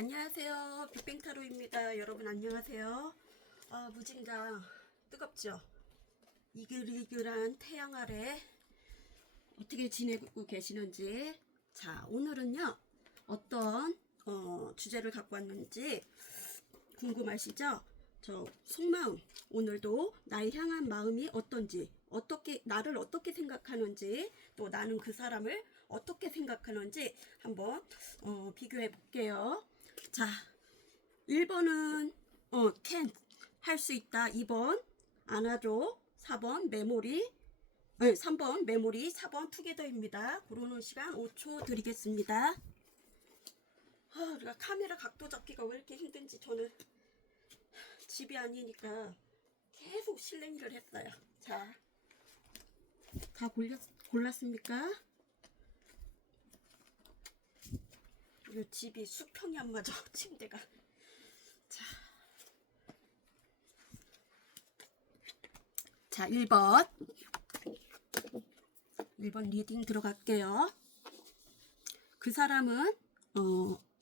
안녕하세요. 빅뱅타로입니다. 여러분 안녕하세요. 무진장 뜨겁죠? 이글이글한 태양 아래 어떻게 지내고 계시는지. 자, 오늘은요 어떤 주제를 갖고 왔는지 궁금하시죠? 저 속마음, 오늘도 나를 향한 마음이 어떤지, 나를 어떻게 생각하는지, 또 나는 그 사람을 어떻게 생각하는지 한번 비교해 볼게요. 자, 1번은 캔 할 수 있다. 2번 안아줘. 4번 메모리. 3번 메모리. 4번 투게더입니다. 고르는 시간 5초 드리겠습니다. 우리가 카메라 각도 잡기가 왜 이렇게 힘든지. 저는 집이 아니니까 계속 실랭이를 했어요. 자, 다 골랐습니까? 이 집이 수평이 안 맞아. 침대가. 자, 1번 리딩 들어갈게요. 그 사람은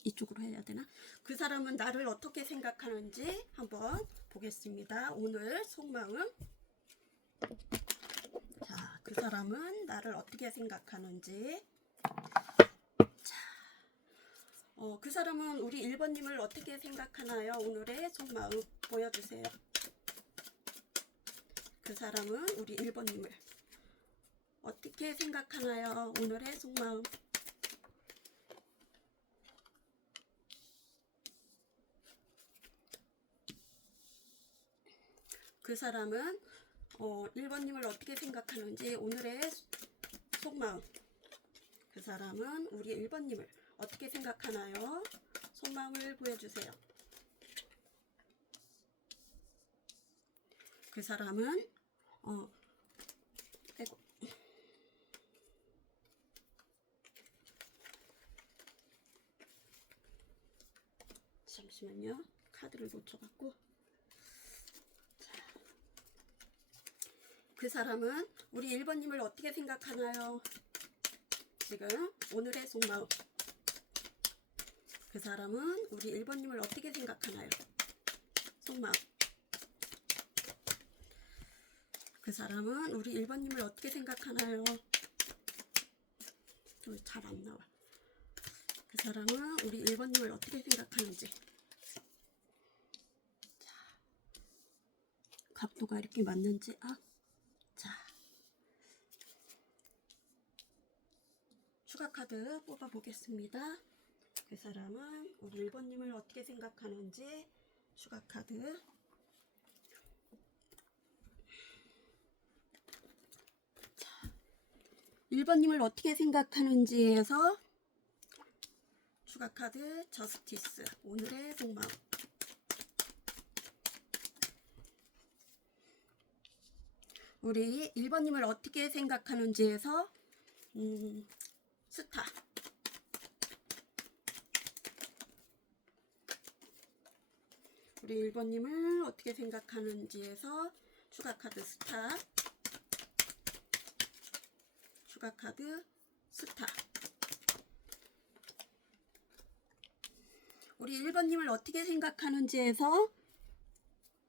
이쪽으로 해야 되나? 그 사람은 나를 어떻게 생각하는지 한번 보겠습니다. 오늘 속마음. 자, 그 사람은 나를 어떻게 생각하는지. 자, 그 사람은 우리 1번님을 어떻게 생각하나요? 오늘의 속마음 보여주세요. 그 사람은 우리 1번님을 어떻게 생각하나요? 오늘의 속마음. 그 사람은 1번님을 어떻게 생각하는지. 오늘의 속마음. 그 사람은 우리 1번님을 어떻게 생각하나요? 속마음을 보여주세요. 그 사람은 잠시만요. 카드를 놓쳐갖고. 그 사람은 우리 1번님을 어떻게 생각하나요? 지금 오늘의 속마음. 그 사람은 우리 1번님을 어떻게 생각하나요? 속마음. 그 사람은 우리 1번님을 어떻게 생각하나요? 잘 안 나와. 그 사람은 우리 1번님을 어떻게 생각하는지. 자, 각도가 이렇게 맞는지. 자, 추가 카드 뽑아 보겠습니다. 그 사람은 우리 1번님을 어떻게 생각하는지. 추가 카드. 자, 1번님을 어떻게 생각하는지에서 추가 카드 저스티스. 오늘의 속마음. 우리 1번님을 어떻게 생각하는지에서 스타. 우리 1번님을 어떻게 생각하는지에서 추가 카드 스타. 추가 카드 스타. 우리 1번님을 어떻게 생각하는지에서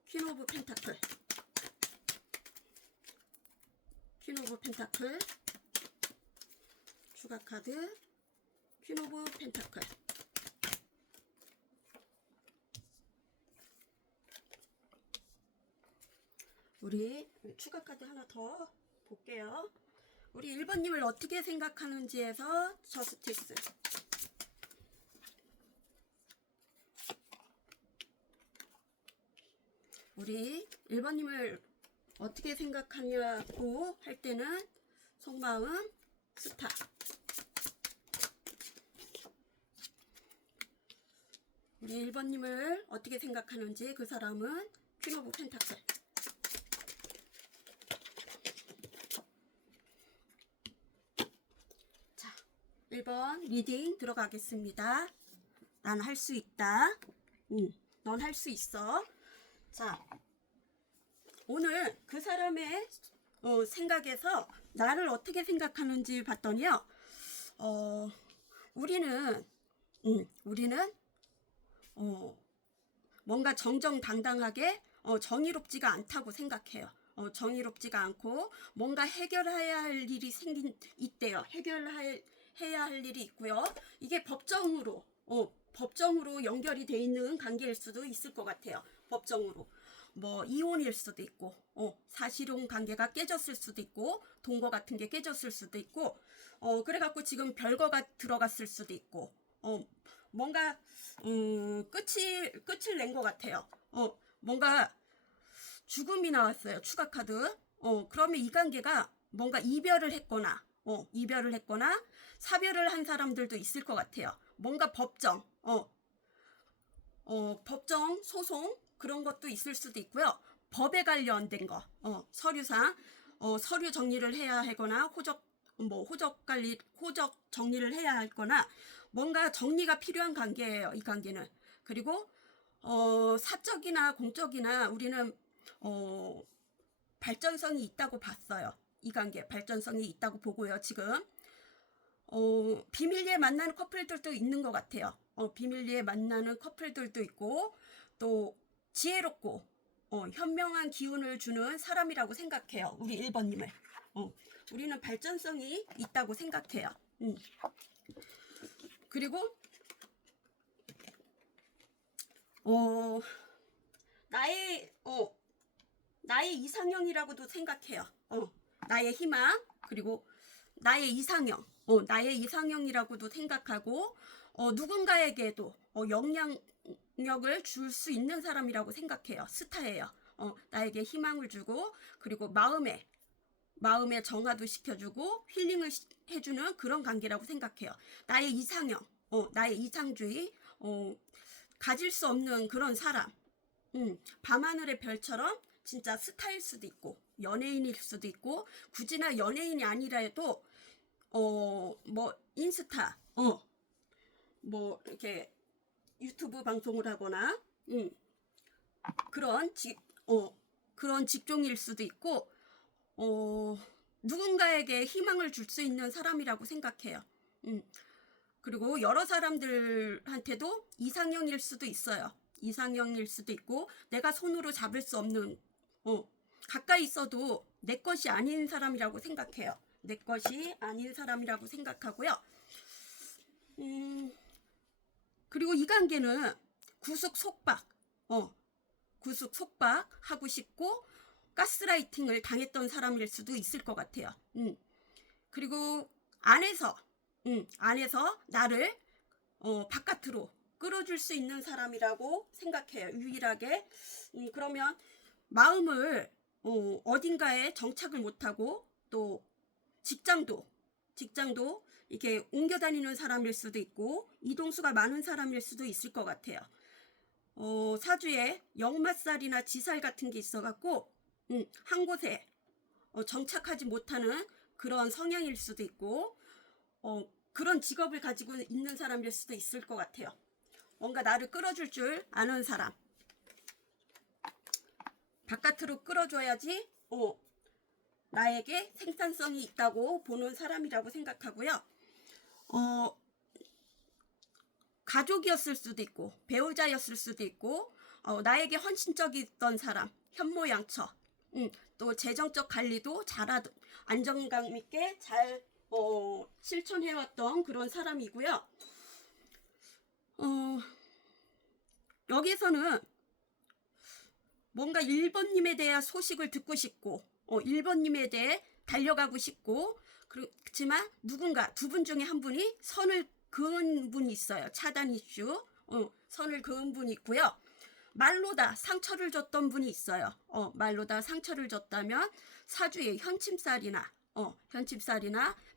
퀸 오브 펜타클. 퀸 오브 펜타클. 추가 카드 퀸 오브 펜타클. 우리 추가 카드 하나 더 볼게요. 우리 1번님을 어떻게 생각하는지에서 저스티스. 우리 1번님을 어떻게 생각하냐고 할 때는 속마음 스타. 우리 1번님을 어떻게 생각하는지. 그 사람은 퀸 오브 펜타클. 자, 1번 리딩 들어가겠습니다. 난 할 수 있다. 넌 할 수 있어. 자, 오늘 그 사람의 생각에서 나를 어떻게 생각하는지 봤더니요. 우리는 뭔가 정정당당하게 정의롭지가 않다고 생각해요. 정의롭지가 않고 뭔가 해결해야 할 일이 있대요. 해야 할 일이 있고요. 이게 법정으로 연결이 돼 있는 관계일 수도 있을 것 같아요. 법정으로. 뭐 이혼일 수도 있고, 사실혼 관계가 깨졌을 수도 있고, 동거 같은 게 깨졌을 수도 있고, 그래갖고 지금 별거가 들어갔을 수도 있고, 뭔가 끝을 낸 것 같아요. 뭔가 죽음이 나왔어요. 추가 카드. 그러면 이 관계가 뭔가 이별을 했거나 사별을 한 사람들도 있을 것 같아요. 뭔가 법정 소송 그런 것도 있을 수도 있고요. 법에 관련된 거, 서류상 서류 정리를 해야 하거나 호적 정리를 해야 하거나 뭔가 정리가 필요한 관계예요. 이 관계는. 그리고 사적이나 공적이나 우리는 발전성이 있다고 봤어요. 이 관계 발전성이 있다고 보고요. 지금 비밀리에 만나는 커플들도 있는 것 같아요. 비밀리에 만나는 커플들도 있고 또 지혜롭고 현명한 기운을 주는 사람이라고 생각해요. 우리 1번님을. 우리는 발전성이 있다고 생각해요. 그리고 나의 이상형이라고도 생각해요. 나의 희망 그리고 나의 이상형이라고도 생각하고 누군가에게도 영향력을 줄 수 있는 사람이라고 생각해요. 스타예요. 나에게 희망을 주고 그리고 마음에 정화도 시켜주고 힐링을 해주는 그런 관계라고 생각해요. 나의 이상형, 나의 이상주의, 가질 수 없는 그런 사람. 밤하늘의 별처럼 진짜 스타일 수도 있고 연예인일 수도 있고 굳이나 연예인이 아니라도 뭐 인스타 뭐 이렇게 유튜브 방송을 하거나 그런 직종일 수도 있고 누군가에게 희망을 줄 수 있는 사람이라고 생각해요. 그리고 여러 사람들한테도 이상형일 수도 있어요. 이상형일 수도 있고 내가 손으로 잡을 수 없는 가까이 있어도 내 것이 아닌 사람이라고 생각해요. 내 것이 아닌 사람이라고 생각하고요. 그리고 이 관계는 구속 속박 하고 싶고 가스라이팅을 당했던 사람일 수도 있을 것 같아요. 그리고 안에서 나를 바깥으로 끌어줄 수 있는 사람이라고 생각해요. 유일하게. 그러면 마음을 어딘가에 정착을 못하고 또 직장도 이렇게 옮겨 다니는 사람일 수도 있고 이동수가 많은 사람일 수도 있을 것 같아요. 사주에 역마살이나 지살 같은 게 있어갖고 한 곳에 정착하지 못하는 그런 성향일 수도 있고 그런 직업을 가지고 있는 사람일 수도 있을 것 같아요. 뭔가 나를 끌어줄 줄 아는 사람. 바깥으로 끌어줘야지 나에게 생산성이 있다고 보는 사람이라고 생각하고요. 가족이었을 수도 있고 배우자였을 수도 있고 나에게 헌신적이었던 사람, 현모양처. 또 재정적 관리도 잘하던 안정감 있게 잘 실천해왔던 그런 사람이고요. 여기서는 뭔가 1번님에 대한 소식을 듣고 싶고 1번님에 대해 달려가고 싶고 그렇지만 누군가 두 분 중에 한 분이 선을 그은 분이 있어요. 차단 이슈 선을 그은 분이 있고요. 말로다 상처를 줬던 분이 있어요. 말로다 상처를 줬다면 사주에 현침살이나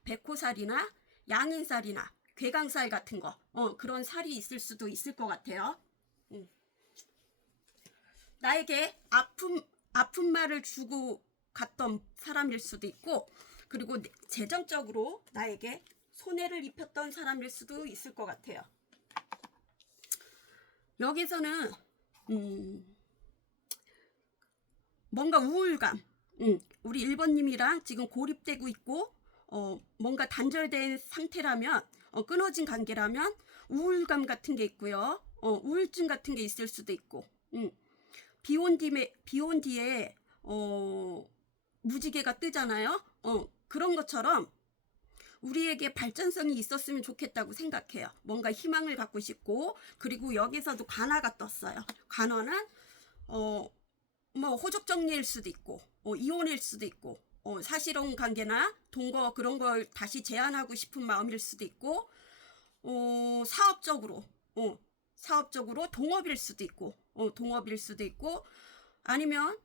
백호살이나 양인살이나 괴강살 같은 거 그런 살이 있을 수도 있을 것 같아요. 나에게 아픈 말을 주고 갔던 사람일 수도 있고 그리고 재정적으로 나에게 손해를 입혔던 사람일 수도 있을 것 같아요. 여기서는 뭔가 우울감 우리 1번님이랑 지금 고립되고 있고 뭔가 단절된 상태라면 끊어진 관계라면 우울감 같은 게 있고요. 우울증 같은 게 있을 수도 있고, 비온 뒤에 무지개가 뜨잖아요. 그런 것처럼 우리에게 발전성이 있었으면 좋겠다고 생각해요. 뭔가 희망을 갖고 싶고, 그리고 여기서도 관화가 떴어요. 관화는 뭐 호적 정리일 수도 있고, 이혼일 수도 있고, 사실혼 관계나 동거 그런 걸 다시 제한하고 싶은 마음일 수도 있고, 사업적으로 동업일 수도 있고, 아니면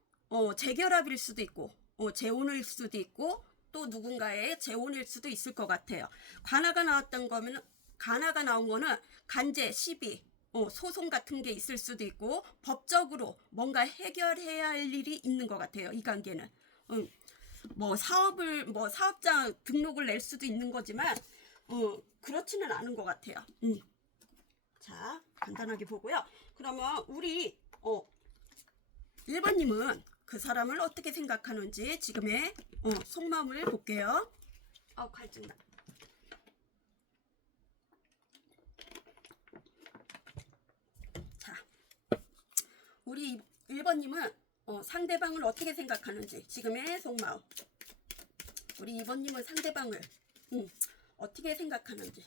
재결합일 수도 있고, 재혼일 수도 있고, 또 누군가의 재혼일 수도 있을 것 같아요. 관화가 나온 거는 간제, 시비, 소송 같은 게 있을 수도 있고, 법적으로 뭔가 해결해야 할 일이 있는 것 같아요. 이 관계는. 뭐 사업자 등록을 낼 수도 있는 거지만, 그렇지는 않은 것 같아요. 자, 간단하게 보고요. 그러면 우리 1번님은 그 사람을 어떻게 생각하는지 지금의 속마음을 볼게요. 갈증나. 자, 우리 1번님은 상대방을 어떻게 생각하는지 지금의 속마음. 우리 2번님은 상대방을 어떻게 생각하는지.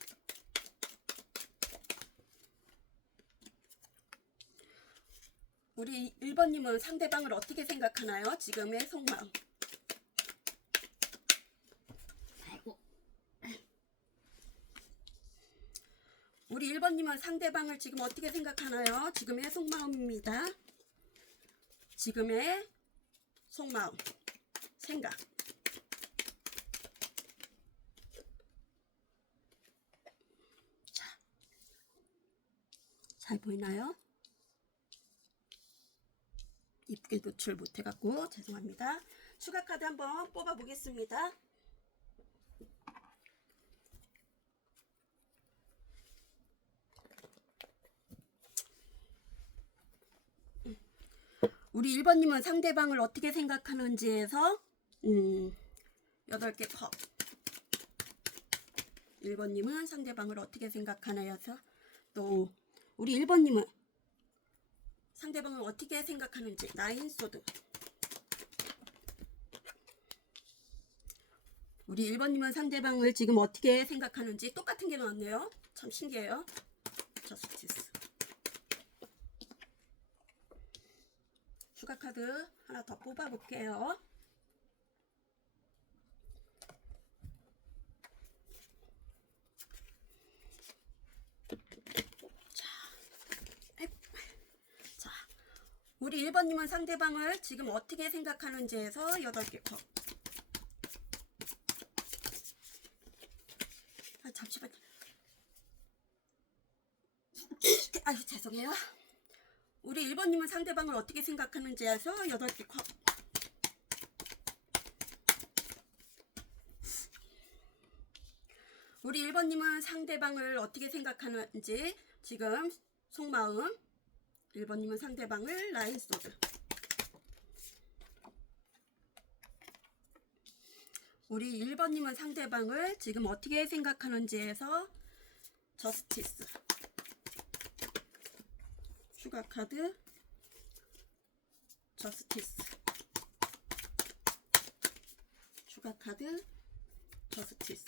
우리 1번님은 상대방을 어떻게 생각하나요? 지금의 속마음. 아이고. 우리 1번님은 상대방을 지금 어떻게 생각하나요? 지금의 속마음입니다. 지금의 속마음. 생각. 자, 잘 보이나요? 이쁘게 노출 못해갖고 죄송합니다. 추가 카드 한번 뽑아 보겠습니다. 우리 1번님은 상대방을 어떻게 생각하는지에서 8개 컵. 1번님은 상대방을 어떻게 생각하나요서 또 우리 1번님은 상대방을 어떻게 생각하는지 9 소드. 우리 1번님은 상대방을 지금 어떻게 생각하는지 똑같은 게 나왔네요. 참 신기해요. 저스티스. 추가 카드 하나 더 뽑아 볼게요. 자, 우리 1번님은 상대방을 지금 어떻게 생각하는지에서 8개 컵. 잠시만요. 아유, 죄송해요. 우리 1번님은 상대방을 어떻게 생각하는지에서 8개 컵. 우리 1번님은 상대방을 어떻게 생각하는지 지금 속마음. 1번님은 상대방을 9 소드. 우리 1번님은 상대방을 지금 어떻게 생각하는지에서 저스티스. 추가 카드 저스티스. 추가 카드 저스티스.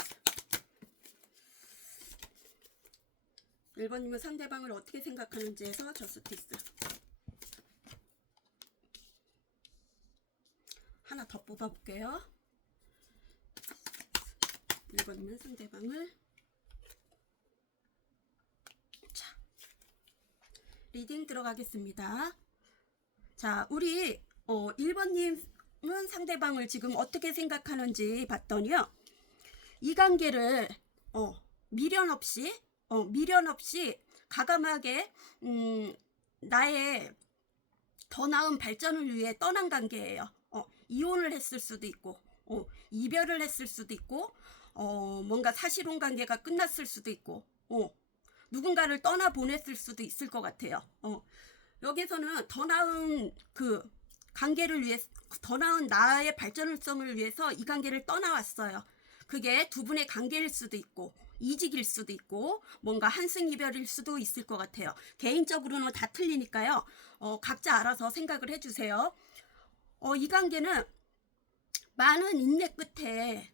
1번님은 상대방을 어떻게 생각하는지에서 저스티스. 하나 더 뽑아볼게요. 1번님은 상대방을. 자, 리딩 들어가겠습니다. 자, 우리 1번님은 상대방을 지금 어떻게 생각하는지 봤더니요, 이 관계를 미련 없이 과감하게 나의 더 나은 발전을 위해 떠난 관계예요. 이혼을 했을 수도 있고, 이별을 했을 수도 있고, 뭔가 사실혼 관계가 끝났을 수도 있고, 누군가를 떠나 보냈을 수도 있을 것 같아요. 여기서는 더 나은 그 관계를 위해, 더 나은 나의 발전성을 위해서 이 관계를 떠나왔어요. 그게 두 분의 관계일 수도 있고, 이직일 수도 있고 뭔가 한승이별일 수도 있을 것 같아요. 개인적으로는 다 틀리니까요. 각자 알아서 생각을 해주세요. 이 관계는 많은 인내 끝에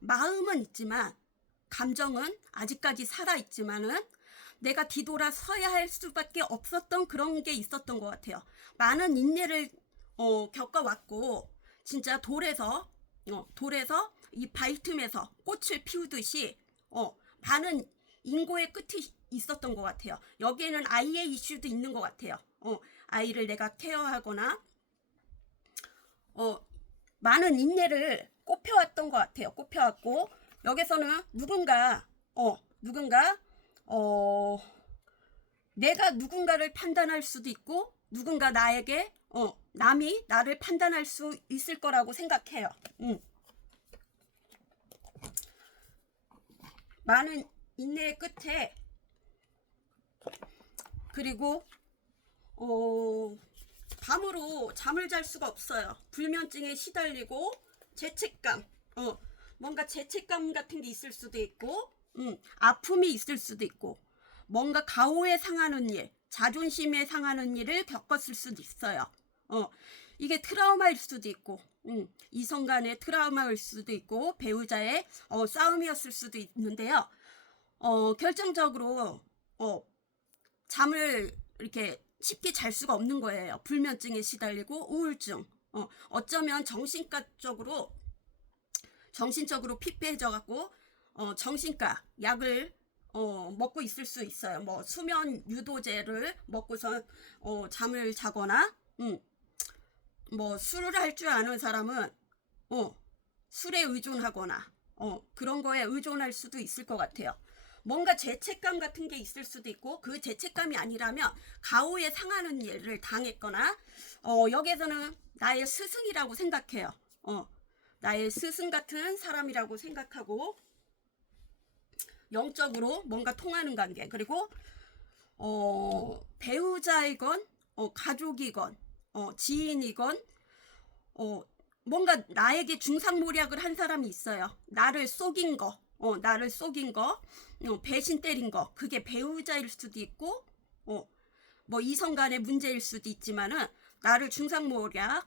마음은 있지만 감정은 아직까지 살아있지만은 내가 뒤돌아서야 할 수밖에 없었던 그런 게 있었던 것 같아요. 많은 인내를 겪어왔고 진짜 돌에서 이 바위틈에서 꽃을 피우듯이 많은 인고의 끝이 있었던 것 같아요. 여기에는 아이의 이슈도 있는 것 같아요. 아이를 내가 케어하거나 많은 인내를 꼽혀왔던 것 같아요. 꼽혀왔고 여기서는 누군가 내가 누군가를 판단할 수도 있고 누군가 나에게 남이 나를 판단할 수 있을 거라고 생각해요. 많은 인내의 끝에 그리고 밤으로 잠을 잘 수가 없어요. 불면증에 시달리고 죄책감 뭔가 죄책감 같은 게 있을 수도 있고 아픔이 있을 수도 있고 뭔가 가오에 상하는 일 자존심에 상하는 일을 겪었을 수도 있어요. 이게 트라우마일 수도 있고 이성 간의 트라우마일 수도 있고 배우자의 싸움이었을 수도 있는데요. 결정적으로 잠을 이렇게 쉽게 잘 수가 없는 거예요. 불면증에 시달리고 우울증 어쩌면 정신적으로 피폐해져 갖고 정신과 약을 먹고 있을 수 있어요. 뭐 수면 유도제를 먹고서 잠을 자거나 뭐 술을 할 줄 아는 사람은 술에 의존하거나 그런 거에 의존할 수도 있을 것 같아요. 뭔가 죄책감 같은 게 있을 수도 있고 그 죄책감이 아니라면 가오에 상하는 일을 당했거나 여기에서는 나의 스승이라고 생각해요. 나의 스승 같은 사람이라고 생각하고 영적으로 뭔가 통하는 관계 그리고 배우자이건 가족이건 지인이건 뭔가 나에게 중상모략을 한 사람이 있어요. 나를 속인 거 배신 때린 거 그게 배우자일 수도 있고 뭐 이성 간의 문제일 수도 있지만은 나를 중상모략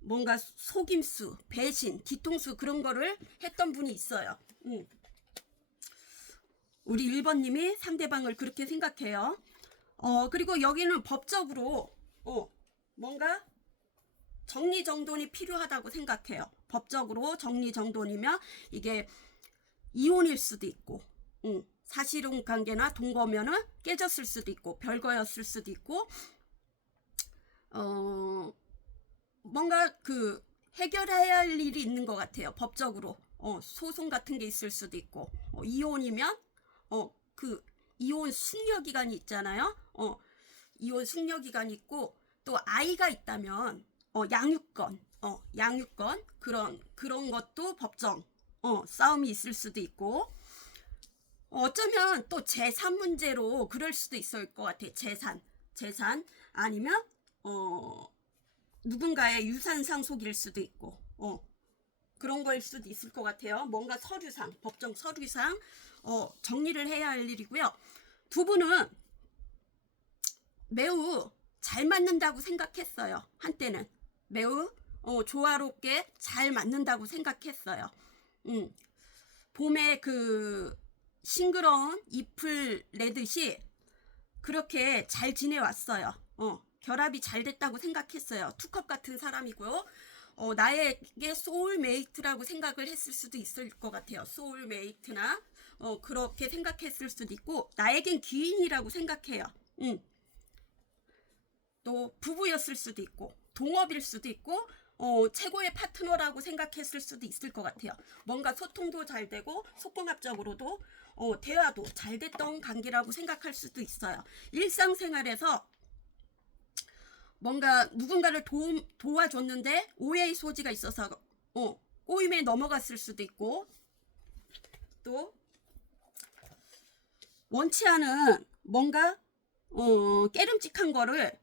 뭔가 속임수 배신 뒤통수 그런 거를 했던 분이 있어요. 우리 1번님이 상대방을 그렇게 생각해요. 그리고 여기는 법적으로 뭔가 정리정돈이 필요하다고 생각해요. 법적으로 정리정돈이면 이게 이혼일 수도 있고 사실혼 관계나 동거면은 깨졌을 수도 있고 별거였을 수도 있고 뭔가 그 해결해야 할 일이 있는 것 같아요. 법적으로 소송 같은 게 있을 수도 있고 이혼이면 그 이혼 숙려 기간이 있잖아요. 이혼 숙려 기간이 있고 또 아이가 있다면 양육권 그런 것도 법정 싸움이 있을 수도 있고 어쩌면 또 재산 문제로 그럴 수도 있을 것 같아. 재산 아니면 누군가의 유산 상속일 수도 있고 그런 거일 수도 있을 것 같아요. 뭔가 서류상 법정 서류상 정리를 해야 할 일이고요. 두 분은 매우 잘 맞는다고 생각했어요. 한때는 매우 조화롭게 잘 맞는다고 생각했어요. 봄에 그 싱그러운 잎을 내듯이 그렇게 잘 지내왔어요. 결합이 잘 됐다고 생각했어요. 투컵 같은 사람이고요. 나에게 소울메이트라고 생각을 했을 수도 있을 것 같아요. 소울메이트나 그렇게 생각했을 수도 있고 나에겐 귀인이라고 생각해요. 또 부부였을 수도 있고 동업일 수도 있고 최고의 파트너라고 생각했을 수도 있을 것 같아요. 뭔가 소통도 잘 되고 속궁합적으로도 대화도 잘 됐던 관계라고 생각할 수도 있어요. 일상생활에서 뭔가 누군가를 도와줬는데 오해의 소지가 있어서 꼬임에 넘어갔을 수도 있고 또 원치 않은 뭔가 깨름직한 거를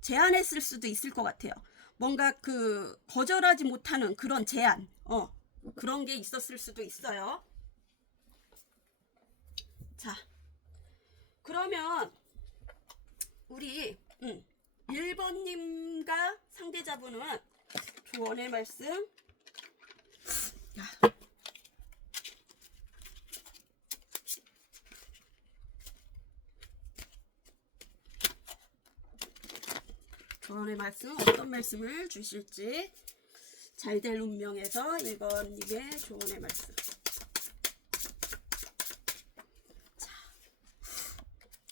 제안했을 수도 있을 것 같아요. 뭔가 그 거절하지 못하는 그런 제안 그런 게 있었을 수도 있어요. 자, 그러면 우리 1번님과 상대자분은 조언의 말씀. 야. 조언의 말씀, 어떤 말씀을 주실지. 잘될 운명에서 1번님의 조언의 말씀. 자,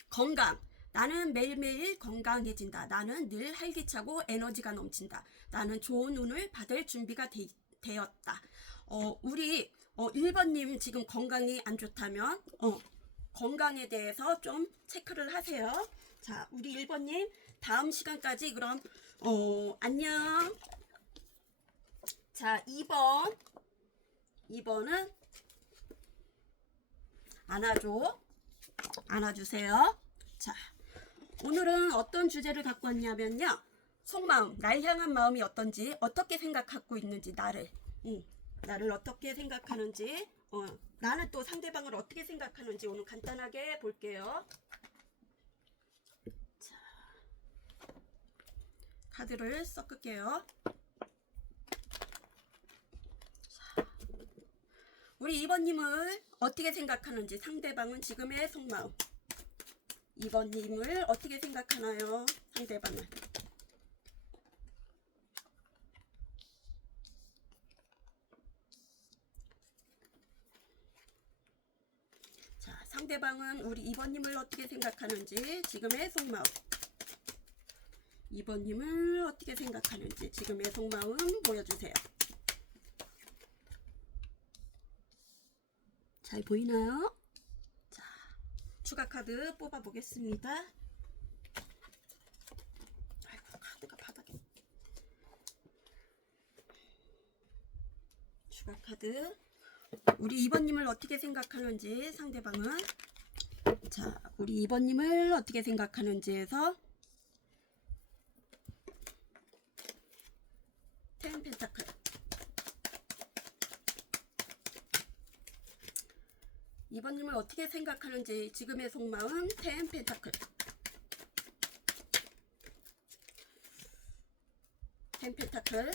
건강. 나는 매일매일 건강해진다. 나는 늘 활기차고 에너지가 넘친다. 나는 좋은 운을 받을 준비가 되었다. 우리 1번님 지금 건강이 안 좋다면 건강에 대해서 좀 체크를 하세요. 자, 우리 1번님 다음 시간까지 그럼 안녕. 자, 2번은 안아주세요. 자, 오늘은 어떤 주제를 갖고 왔냐면요, 속마음, 날 향한 마음이 어떤지, 어떻게 생각하고 있는지, 나를 어떻게 생각하는지, 나는 또 상대방을 어떻게 생각하는지 오늘 간단하게 볼게요. 자, 카드를 섞을게요. 자, 우리 2번님을 어떻게 생각하는지, 상대방은 지금의 속마음. 2번님을 어떻게 생각하나요? 상대방은. 자, 상대방은 우리 2번님을 어떻게 생각하는지, 지금의 속마음. 2번님을 어떻게 생각하는지, 지금의 속마음 보여주세요. 잘 보이나요? 자, 추가 카드 뽑아 보겠습니다. 아이고, 카드가 바닥에. 추가 카드. 우리 2번님을 어떻게 생각하는지, 상대방은. 자, 우리 2번님을 어떻게 생각하는지에서 10 펜타클. 이번님을 어떻게 생각하는지, 지금의 속마음 10 펜타클. 10 펜타클.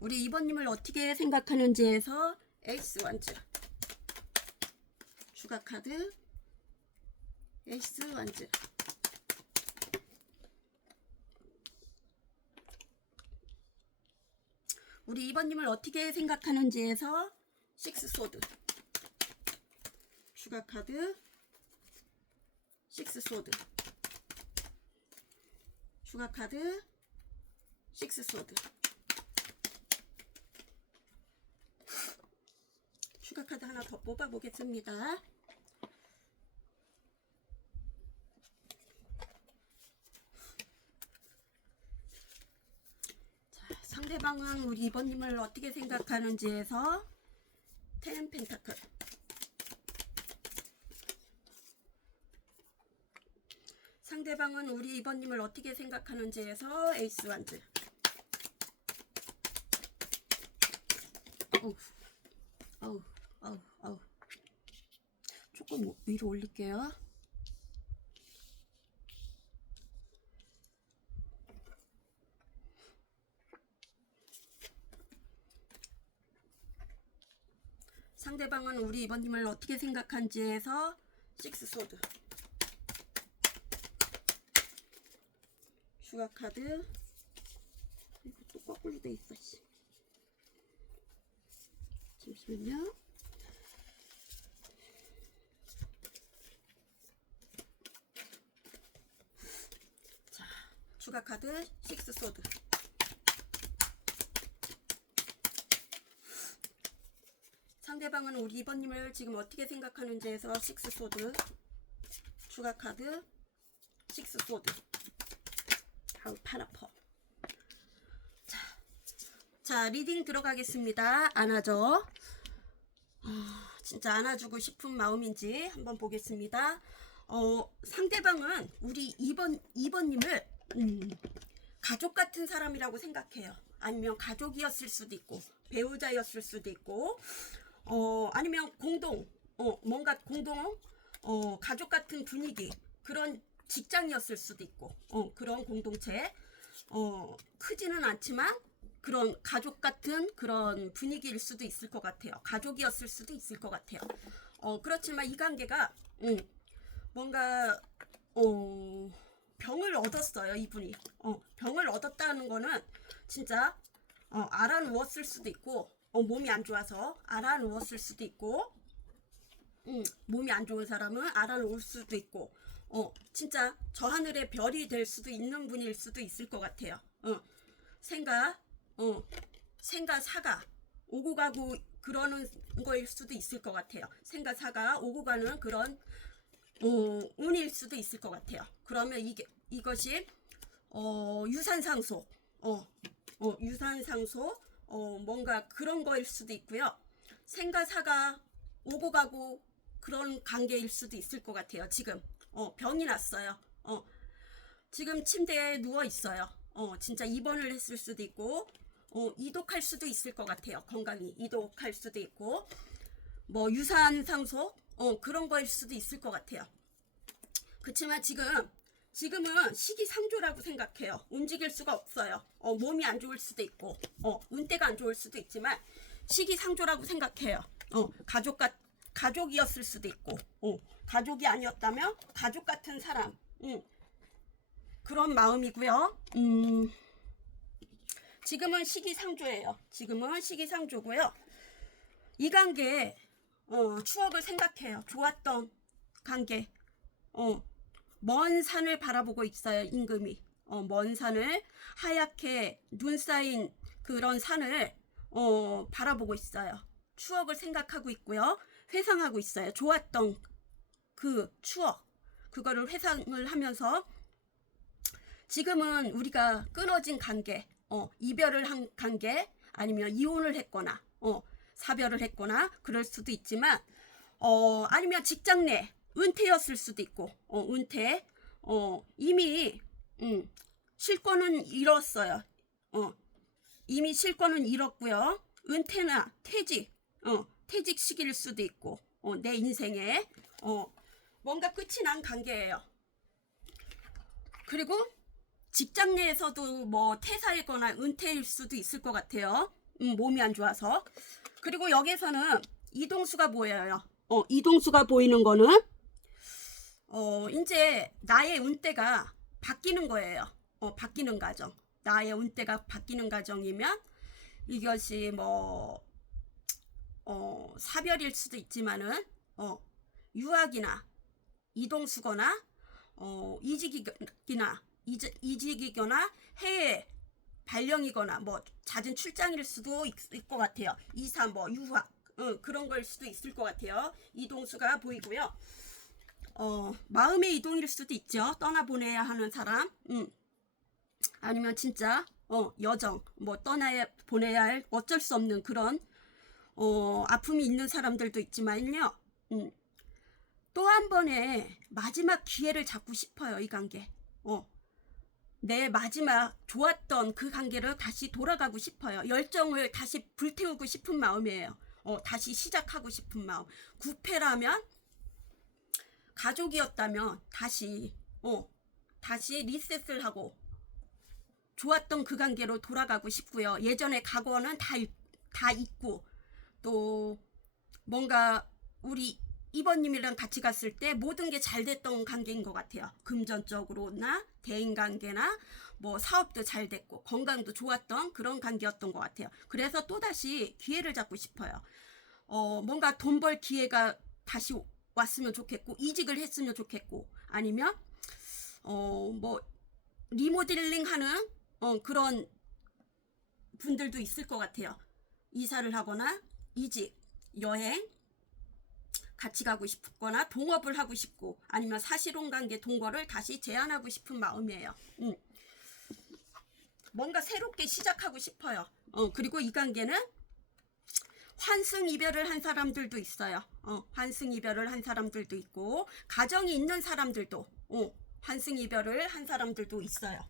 우리 2번님을 어떻게 생각하는지에서 에이스 완즈. 추가 카드 에이스 완즈. 우리 2번님을 어떻게 생각하는지에서 6 소드. 추가 카드 6 소드. 추가 카드 6 소드. 추가 카드 하나 더 뽑아 보겠습니다. 상대방은 우리 2번님을 어떻게 생각하는지에서 10 펜타클. 상대방은 우리 2번님을 어떻게 생각하는지에서 에이스 완즈. 어우. 조금 위로 올릴게요. 상대방은 우리 2번님을 어떻게 생각한지에서 6 소드. 추가 카드. 이거 또 거꾸로 돼 있어. 잠시만요. 자, 추가 카드 6 소드. 상대방은 우리 2번님을 지금 어떻게 생각하는지에서 6 소드. 추가 카드 6 소드. 아우, 팔 아파. 자, 리딩 들어가겠습니다. 안아줘. 진짜 안아주고 싶은 마음인지 한번 보겠습니다. 상대방은 우리 2번님을 가족 같은 사람이라고 생각해요. 아니면 가족이었을 수도 있고 배우자였을 수도 있고 아니면 뭔가 공동 가족 같은 분위기, 그런 직장이었을 수도 있고 그런 공동체, 크지는 않지만 그런 가족 같은 그런 분위기일 수도 있을 것 같아요. 가족이었을 수도 있을 것 같아요. 그렇지만 이 관계가 뭔가 병을 얻었어요. 이분이 병을 얻었다는 거는 진짜 알아누웠을 수도 있고 몸이 안 좋아서 알아누웠을 수도 있고 몸이 안 좋은 사람은 알아놓을 수도 있고 진짜 저 하늘의 별이 될 수도 있는 분일 수도 있을 것 같아요. 생가 사가 오고 가고 그러는 거일 수도 있을 것 같아요. 생가 사가 오고 가는 그런 운일 수도 있을 것 같아요. 그러면 이것이 유산상속 유산상속 뭔가 그런 거일 수도 있고요. 생가 사가 오고 가고 그런 관계일 수도 있을 것 같아요. 지금 병이 났어요. 지금 침대에 누워 있어요. 진짜 입원을 했을 수도 있고 이독할 수도 있을 것 같아요. 건강이 이독할 수도 있고 뭐 유산상속 그런 거일 수도 있을 것 같아요. 그렇지만 지금은 시기상조라고 생각해요. 움직일 수가 없어요. 몸이 안 좋을 수도 있고 운때가 안 좋을 수도 있지만 시기상조라고 생각해요. 가족이었을 수도 있고 가족이 아니었다면 가족 같은 사람 그런 마음이고요. 지금은 시기상조예요. 지금은 시기상조고요. 이 관계 추억을 생각해요. 좋았던 관계. 먼 산을 바라보고 있어요. 임금이 먼 산을 하얗게 눈 쌓인 그런 산을 바라보고 있어요. 추억을 생각하고 있고요. 회상하고 있어요. 좋았던 그 추억 그거를 회상을 하면서 지금은 우리가 끊어진 관계 이별을 한 관계 아니면 이혼을 했거나 사별을 했거나 그럴 수도 있지만 아니면 직장 내 은퇴였을 수도 있고 은퇴 이미 실권은 잃었어요. 이미 실권은 잃었고요. 은퇴나 퇴직 시기일 수도 있고 내 인생에 뭔가 끝이 난 관계예요. 그리고 직장 내에서도 뭐 퇴사이거나 은퇴일 수도 있을 것 같아요. 몸이 안 좋아서. 그리고 여기서는 이동수가 보여요. 이동수가 보이는 거는 이제 나의 운때가 바뀌는 거예요. 바뀌는 과정. 나의 운때가 바뀌는 과정이면 이것이 뭐 사별일 수도 있지만은 유학이나 이동수거나 이직이거나 해외 발령이거나 뭐 잦은 출장일 수도 있을 것 같아요. 이사 뭐 유학 그런 걸 수도 있을 것 같아요. 이동수가 보이고요. 마음의 이동일 수도 있죠. 떠나보내야 하는 사람. 아니면 진짜 여정 뭐 보내야 할 어쩔 수 없는 그런 아픔이 있는 사람들도 있지만요. 또 한 번의 마지막 기회를 잡고 싶어요. 이 관계. 내 마지막 좋았던 그 관계로 다시 돌아가고 싶어요. 열정을 다시 불태우고 싶은 마음이에요. 다시 시작하고 싶은 마음. 구패라면 가족이었다면 다시 리셋을 하고 좋았던 그 관계로 돌아가고 싶고요. 예전의 과거는 다 잊고 또 뭔가 우리 이번님이랑 같이 갔을 때 모든 게 잘 됐던 관계인 것 같아요. 금전적으로나 대인관계나 뭐 사업도 잘 됐고 건강도 좋았던 그런 관계였던 것 같아요. 그래서 또다시 기회를 잡고 싶어요. 뭔가 돈 벌 기회가 다시 왔으면 좋겠고 이직을 했으면 좋겠고 아니면 뭐 리모델링 하는 그런 분들도 있을 것 같아요. 이사를 하거나 이직, 여행 같이 가고 싶거나 동업을 하고 싶고 아니면 사실혼 관계 동거를 다시 제안하고 싶은 마음이에요. 뭔가 새롭게 시작하고 싶어요. 그리고 이 관계는 환승 이별을 한 사람들도 있어요. 환승 이별을 한 사람들도 있고 가정이 있는 사람들도 환승 이별을 한 사람들도 있어요.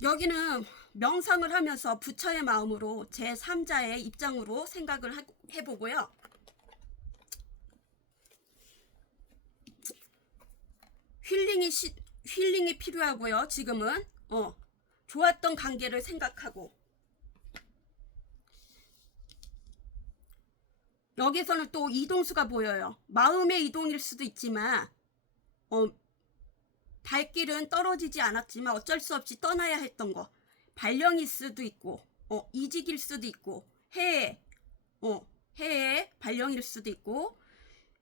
여기는 명상을 하면서 부처의 마음으로 제3자의 입장으로 생각을 해보고요. 힐링이 필요하고요. 지금은 좋았던 관계를 생각하고, 여기서는 또 이동수가 보여요. 마음의 이동일 수도 있지만 발길은 떨어지지 않았지만 어쩔 수 없이 떠나야 했던 거, 발령일 수도 있고 이직일 수도 있고 해외 발령일 수도 있고,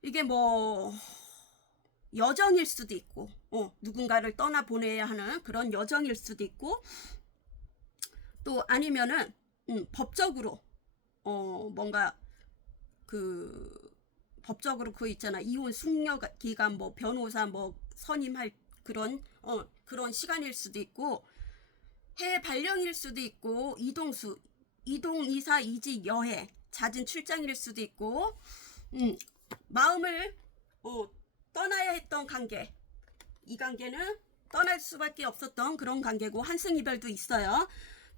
이게 뭐 여정일 수도 있고 누군가를 떠나보내야 하는 그런 여정일 수도 있고, 또 아니면은 법적으로 뭔가 법적으로 그거 있잖아, 이혼 숙려 기간 뭐 변호사 뭐 선임할 그런 시간일 수도 있고, 해외 발령일 수도 있고, 이동 이사 이직 여행 잦은 출장일 수도 있고, 마음을 떠나야 했던 관계, 이 관계는 떠날 수밖에 없었던 그런 관계고, 한승이별도 있어요.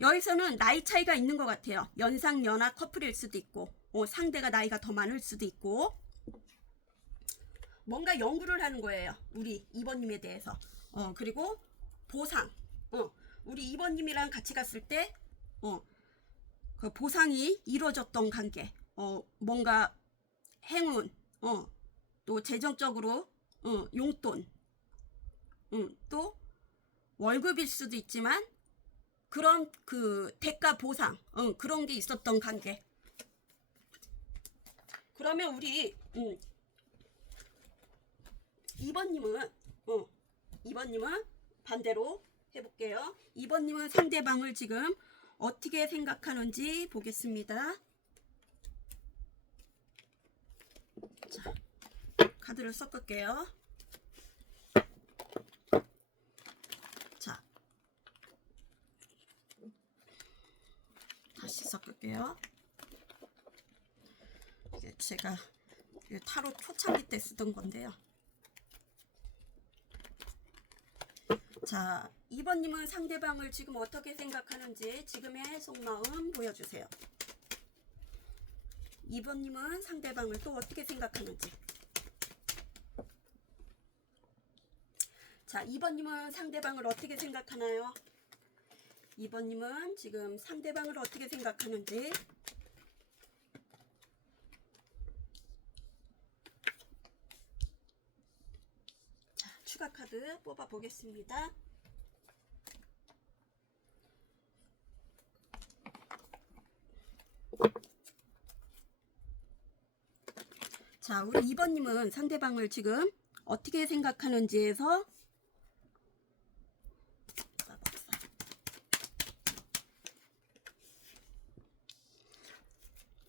여기서는 나이 차이가 있는 것 같아요. 연상 연하 커플일 수도 있고, 상대가 나이가 더 많을 수도 있고, 뭔가 연구를 하는 거예요. 우리 2번님에 대해서. 그리고 보상. 우리 2번님이랑 같이 갔을 때 그 보상이 이루어졌던 관계. 뭔가 행운, 또 재정적으로 용돈, 또 월급일 수도 있지만 그런 그 대가 보상, 그런 게 있었던 관계. 그러면 우리 2번님은 반대로 해볼게요. 2번님은 상대방을 지금 어떻게 생각하는지 보겠습니다. 자, 카드를 섞을게요. 자, 다시 섞을게요. 이게 제가 타로 초창기 때 쓰던 건데요. 자, 2번님은 상대방을 지금 어떻게 생각하는지 지금의 속마음 보여주세요. 2번님은 상대방을 또 어떻게 생각하는지. 자, 2번님은 상대방을 어떻게 생각하나요? 2번님은 지금 상대방을 어떻게 생각하는지. 자, 추가 카드 뽑아 보겠습니다. 자, 우리 2번님은 상대방을 지금 어떻게 생각하는지에서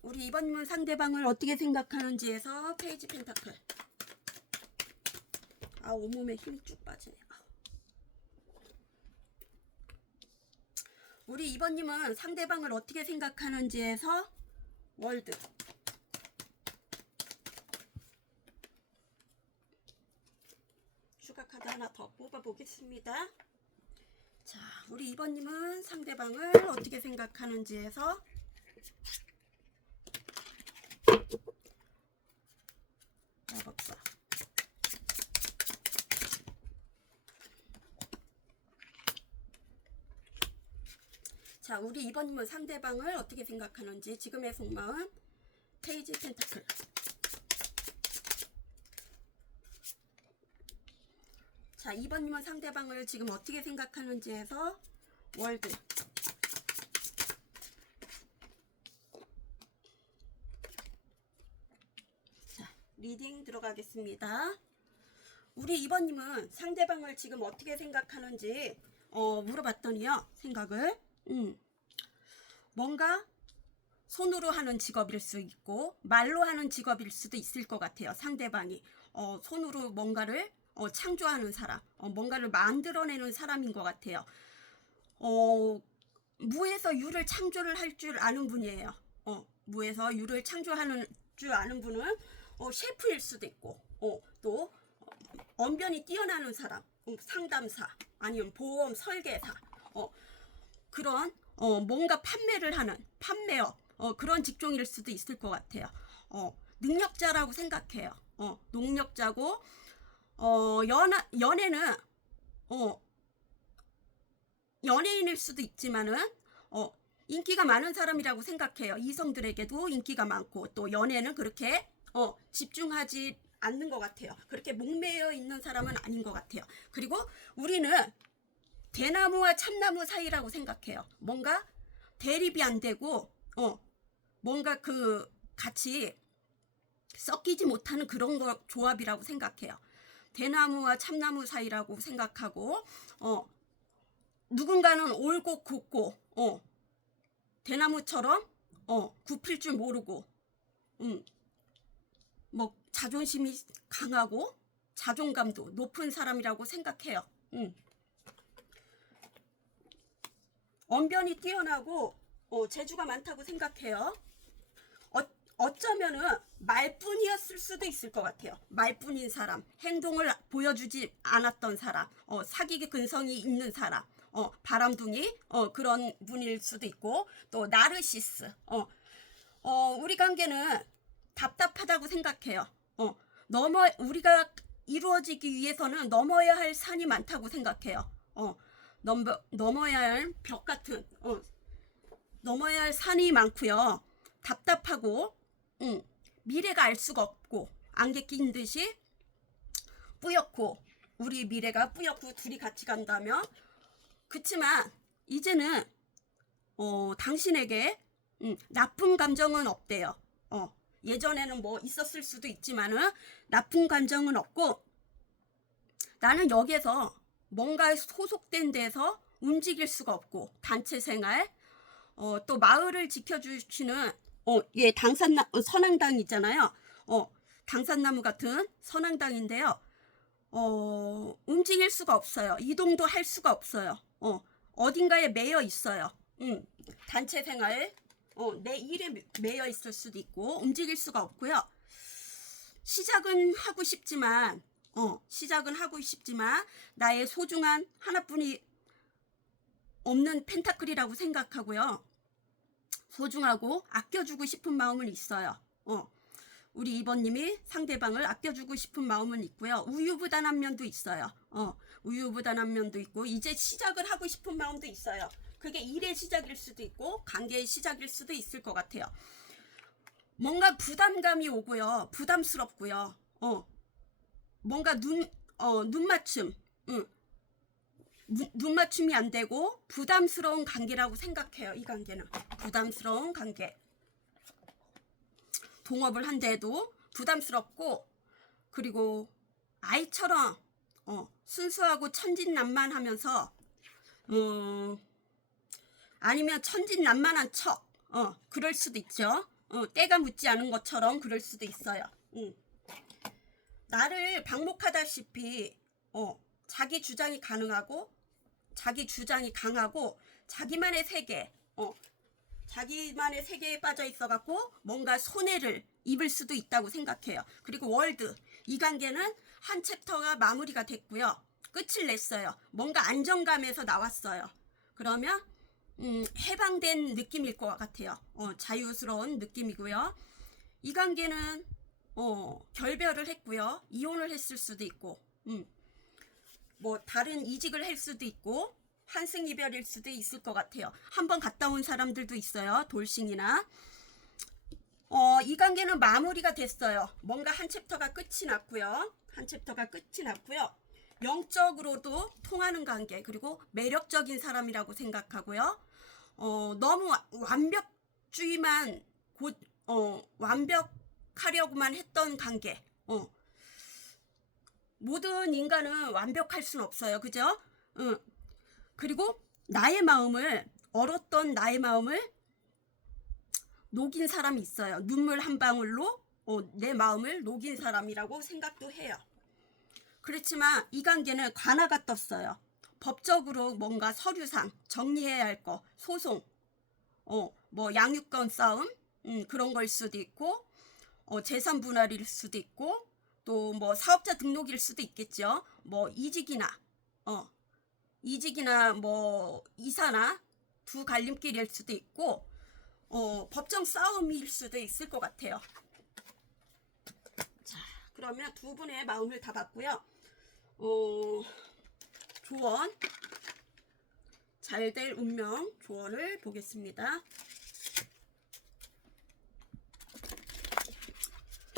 우리 2번님은 상대방을 어떻게 생각하는지에서 페이지 펜타클. 온몸에 힘이 쭉 빠지네. 우리 2번님은 상대방을 어떻게 생각하는지에서 월드. 추가 카드 하나 더 뽑아 보겠습니다. 자, 우리 2번님은 상대방을 어떻게 생각하는지에서 마법사. 자, 우리 2번님은 상대방을 어떻게 생각하는지 지금의 속마음 페이지 펜타클. 자, 2번님은 상대방을 지금 어떻게 생각하는지에서 월드. 자, 리딩 들어가겠습니다. 우리 2번님은 상대방을 지금 어떻게 생각하는지 물어봤더니요, 생각을 뭔가 손으로 하는 직업일 수 있고 말로 하는 직업일 수도 있을 것 같아요. 상대방이 손으로 뭔가를 창조하는 사람, 뭔가를 만들어내는 사람인 것 같아요. 무에서 유를 창조를 할 줄 아는 분이에요. 무에서 유를 창조하는 줄 아는 분은 셰프일 수도 있고, 또 언변이 뛰어나는 사람, 상담사, 아니면 보험 설계사, 그런 뭔가 판매를 하는 판매업 그런 직종일 수도 있을 것 같아요. 능력자라고 생각해요. 능력자고 연애는 연예인일 수도 있지만은 인기가 많은 사람이라고 생각해요. 이성들에게도 인기가 많고 또 연애는 그렇게 집중하지 않는 것 같아요. 그렇게 목매여 있는 사람은 아닌 것 같아요. 그리고 우리는 대나무와 참나무 사이라고 생각해요. 뭔가 대립이 안 되고 뭔가 그 같이 섞이지 못하는 그런 조합이라고 생각해요. 대나무와 참나무 사이라고 생각하고 누군가는 옳고 굵고 대나무처럼 굽힐 줄 모르고 뭐 자존심이 강하고 자존감도 높은 사람이라고 생각해요. 언변이 뛰어나고 재주가 많다고 생각해요. 어쩌면은 말뿐이었을 수도 있을 것 같아요. 말뿐인 사람, 행동을 보여주지 않았던 사람, 사기의 근성이 있는 사람, 바람둥이 그런 분일 수도 있고 또 나르시스. 우리 관계는 답답하다고 생각해요. 우리가 이루어지기 위해서는 넘어야 할 산이 많다고 생각해요. 넘어야 할 벽 같은 넘어야 할 산이 많고요. 답답하고 미래가 알 수가 없고 안개 낀 듯이 뿌옇고 우리 미래가 뿌옇고 둘이 같이 간다면 그치만 이제는 당신에게 나쁜 감정은 없대요. 예전에는 뭐 있었을 수도 있지만은 나쁜 감정은 없고 나는 여기에서 뭔가 소속된 데서 움직일 수가 없고 단체 생활 또 마을을 지켜주시는 예 선앙당 있잖아요. 당산나무 같은 선앙당인데요. 움직일 수가 없어요. 이동도 할 수가 없어요. 어딘가에 매여 있어요. 단체 생활 내 일에 매여 있을 수도 있고 움직일 수가 없고요. 시작은 하고 싶지만 나의 소중한 하나뿐이 없는 펜타클이라고 생각하고요. 소중하고 아껴주고 싶은 마음은 있어요. 우리 2번님이 상대방을 아껴주고 싶은 마음은 있고요. 우유부단한 면도 있어요. 우유부단한 면도 있고 이제 시작을 하고 싶은 마음도 있어요. 그게 일의 시작일 수도 있고 관계의 시작일 수도 있을 것 같아요. 뭔가 부담감이 오고요. 부담스럽고요. 뭔가 눈맞춤 눈맞춤이 안 되고 부담스러운 관계라고 생각해요. 이 관계는 부담스러운 관계. 동업을 한데도 부담스럽고 그리고 아이처럼 순수하고 천진난만하면서 아니면 천진난만한 척 그럴 수도 있죠. 때가 묻지 않은 것처럼 그럴 수도 있어요. 나를 방목하다시피 자기 주장이 가능하고 자기 주장이 강하고 자기만의 세계에 빠져 있어 갖고 뭔가 손해를 입을 수도 있다고 생각해요. 그리고 월드 이 관계는 한 챕터가 마무리가 됐고요. 끝을 냈어요. 뭔가 안정감에서 나왔어요. 그러면 해방된 느낌일 것 같아요. 자유스러운 느낌이고요. 이 관계는 결별을 했고요. 이혼을 했을 수도 있고 뭐 다른 이직을 할 수도 있고 환승 이별일 수도 있을 것 같아요. 한번 갔다 온 사람들도 있어요. 돌싱이나 이 관계는 마무리가 됐어요. 뭔가 한 챕터가 끝이 났고요. 영적으로도 통하는 관계 그리고 매력적인 사람이라고 생각하고요. 너무 완벽주의만 완벽하려고만 했던 관계. 모든 인간은 완벽할 수는 없어요. 그죠? 그리고 얼었던 나의 마음을 녹인 사람이 있어요. 눈물 한 방울로 내 마음을 녹인 사람이라고 생각도 해요. 그렇지만 이 관계는 관화가 떴어요. 법적으로 뭔가 서류상 정리해야 할 거, 소송, 뭐 양육권 싸움, 그런 걸 수도 있고, 재산 분할일 수도 있고, 또 뭐 사업자 등록일 수도 있겠죠. 뭐 이직이나 뭐 이사나 두 갈림길일 수도 있고 법정 싸움일 수도 있을 것 같아요. 자, 그러면 두 분의 마음을 다 봤고요. 조언, 잘 될 운명 조언을 보겠습니다.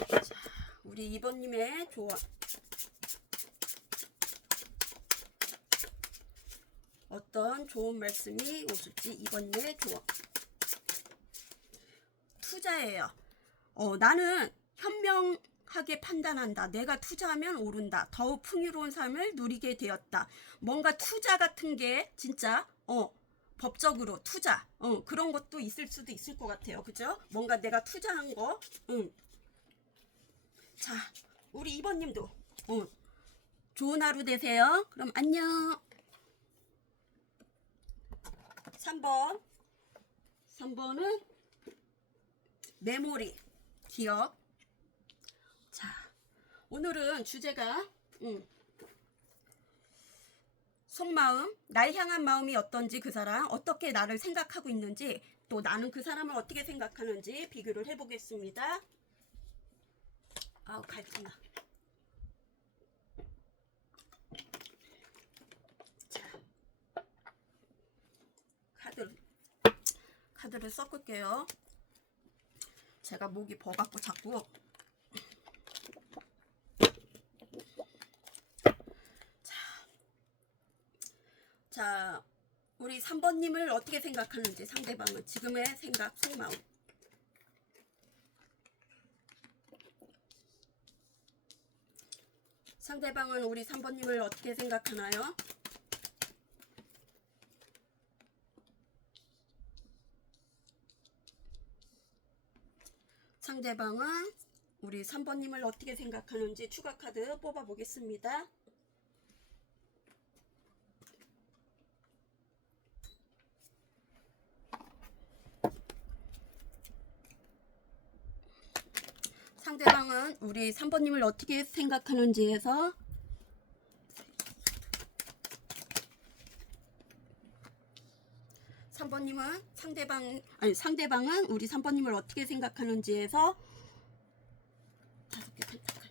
자, 우리 2번님의 조언. 어떤 좋은 말씀이 오실지 2번님의 조언. 투자예요. 나는 현명하게 판단한다. 내가 투자하면 오른다. 더욱 풍요로운 삶을 누리게 되었다. 뭔가 투자 같은 게 진짜 법적으로 투자 그런 것도 있을 수도 있을 것 같아요. 그죠? 뭔가 내가 투자한 거. 자, 우리 2번님도 좋은 하루 되세요. 그럼 안녕. 3번은 메모리, 기억. 자, 오늘은 주제가 속마음, 날 향한 마음이 어떤지, 그 사람 어떻게 나를 생각하고 있는지, 또 나는 그 사람을 어떻게 생각하는지 비교를 해보겠습니다. 아우, 갈증나. 자, 카드를 섞을게요. 제가 목이 버갖고 자꾸. 자, 우리 3번님을 어떻게 생각하는지, 상대방은 지금의 생각, 속마음. 상대방은 우리 3번님을 어떻게 생각하나요? 상대방은 우리 3번님을 어떻게 생각하는지 추가 카드 뽑아 보겠습니다. 상대방은 우리 3번님을 어떻게 생각하는지에서 상대방은 우리 3번님을 어떻게 생각하는지에서 5개 펜타클.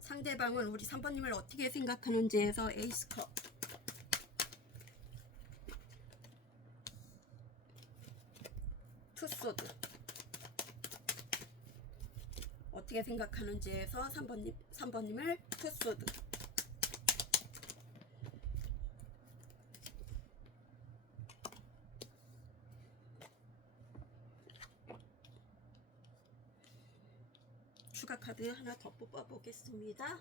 상대방은 우리 3번님을 어떻게 생각하는지에서 에이스컵. 투소드. 어떻게 생각하는지에서 3번님을 투소드. 추가 카드 하나 더 뽑아 보겠습니다.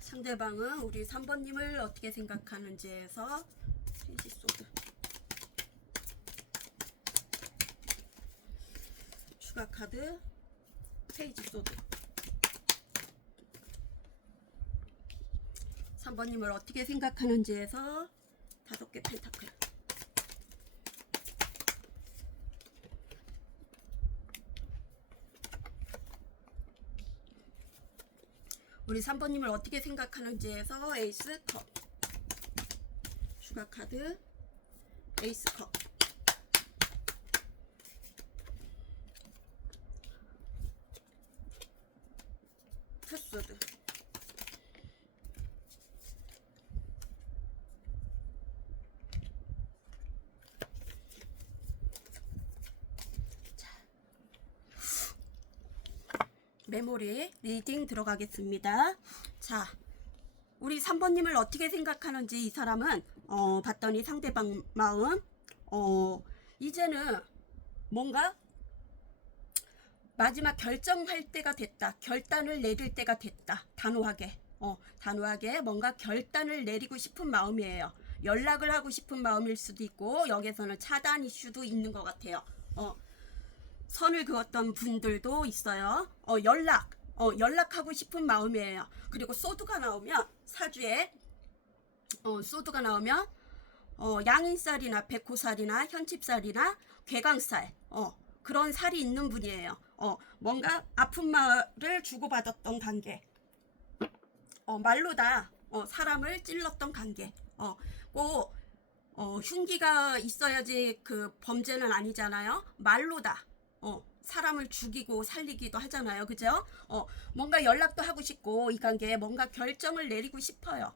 상대방은 우리 3번님을 어떻게 생각하는지에서 페이지 소드. 추가 카드 페이지 소드. 3번님을 어떻게 생각하는지에서 5개 펜타클. 우리 3번님을 어떻게 생각하는지에서 에이스 컵. 추가 카드 에이스 컵. 투소드. 메모리 리딩 들어가겠습니다. 자, 우리 3번님을 어떻게 생각하는지 이 사람은 봤더니 상대방 마음 이제는 뭔가 마지막 결정할 때가 됐다. 결단을 내릴 때가 됐다. 단호하게 뭔가 결단을 내리고 싶은 마음이에요. 연락을 하고 싶은 마음일 수도 있고 여기서는 차단 이슈도 있는 것 같아요. 선을 그었던 분들도 있어요. 연락하고 싶은 마음이에요. 그리고 소드가 나오면 사주에 소드가 나오면 양인살이나 백호살이나 현칩살이나 괴강살 그런 살이 있는 분이에요. 뭔가 아픈 말을 주고받았던 관계. 말로 다 사람을 찔렀던 관계. 꼭 흉기가 있어야지 그 범죄는 아니잖아요. 말로 다 사람을 죽이고 살리기도 하잖아요. 그죠? 뭔가 연락도 하고 싶고 이 관계에 뭔가 결정을 내리고 싶어요.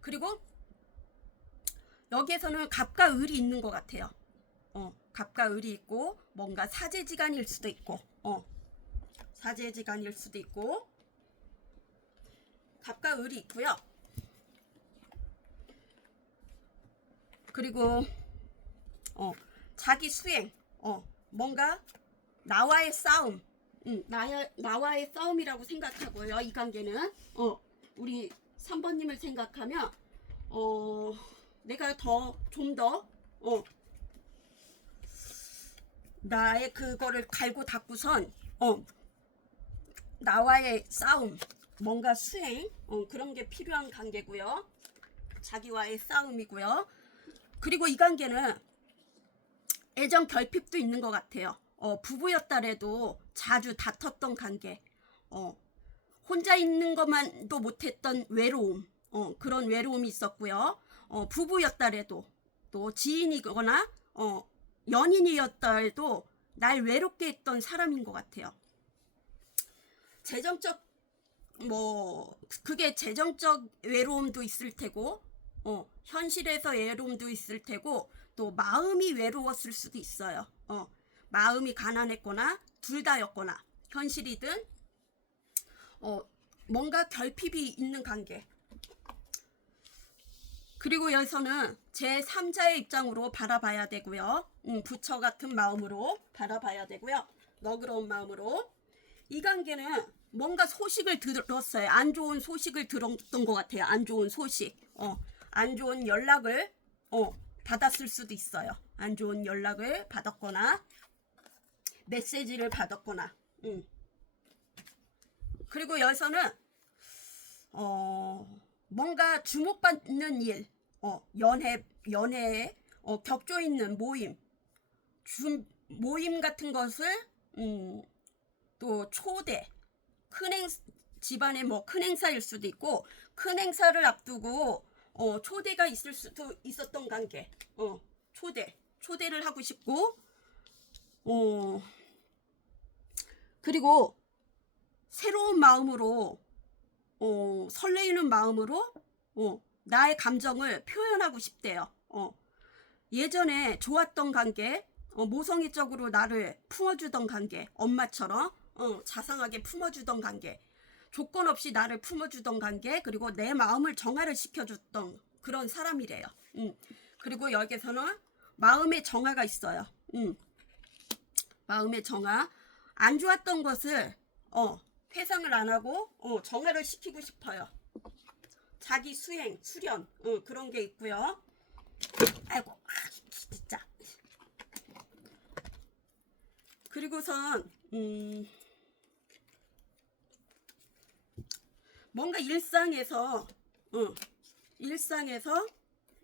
그리고 여기에서는 갑과 을이 있는 것 같아요. 갑과 을이 있고 뭔가 사제지간일 수도 있고 사제지간일 수도 있고 갑과 을이 있고요. 그리고 자기 수행, 뭔가 나와의 싸움, 나와의 싸움이라고 생각하고요. 이 관계는 우리 3번님을 생각하면 내가 좀 더 나의 그거를 갈고 닦고선 나와의 싸움, 뭔가 수행, 그런 게 필요한 관계고요. 자기와의 싸움이고요. 그리고 이 관계는 애정 결핍도 있는 것 같아요. 부부였다래도 자주 다퉜던 관계, 혼자 있는 것만도 못했던 외로움, 그런 외로움이 있었고요. 부부였다래도 또 지인이거나 연인이었다 해도 날 외롭게 했던 사람인 것 같아요. 재정적 그게 재정적 외로움도 있을 테고 현실에서 외로움도 있을 테고 또 마음이 외로웠을 수도 있어요. 마음이 가난했거나 둘 다였거나 현실이든 뭔가 결핍이 있는 관계. 그리고 여기서는 제3자의 입장으로 바라봐야 되고요. 부처 같은 마음으로 바라봐야 되고요. 너그러운 마음으로. 이 관계는 뭔가 소식을 들었어요. 안 좋은 소식을 들었던 것 같아요. 안 좋은 소식. 안 좋은 연락을 받았을 수도 있어요. 안 좋은 연락을 받았거나 메시지를 받았거나. 그리고 여기서는 뭔가 주목받는 일, 연애에 격조 있는 모임, 모임 같은 것을 또 초대, 집안의 큰 행사일 수도 있고 큰 행사를 앞두고 초대가 있을 수도 있었던 관계. 초대를 하고 싶고 그리고 새로운 마음으로 설레이는 마음으로 나의 감정을 표현하고 싶대요. 예전에 좋았던 관계, 모성애적으로 나를 품어주던 관계, 엄마처럼 자상하게 품어주던 관계, 조건 없이 나를 품어주던 관계, 그리고 내 마음을 정화를 시켜줬던 그런 사람이래요. 그리고 여기서는 마음의 정화가 있어요. 마음의 정화. 안 좋았던 것을 회상을 안 하고 정화를 시키고 싶어요. 자기 수행, 수련, 그런 게 있고요. 아이고, 진짜. 그리고선 뭔가 일상에서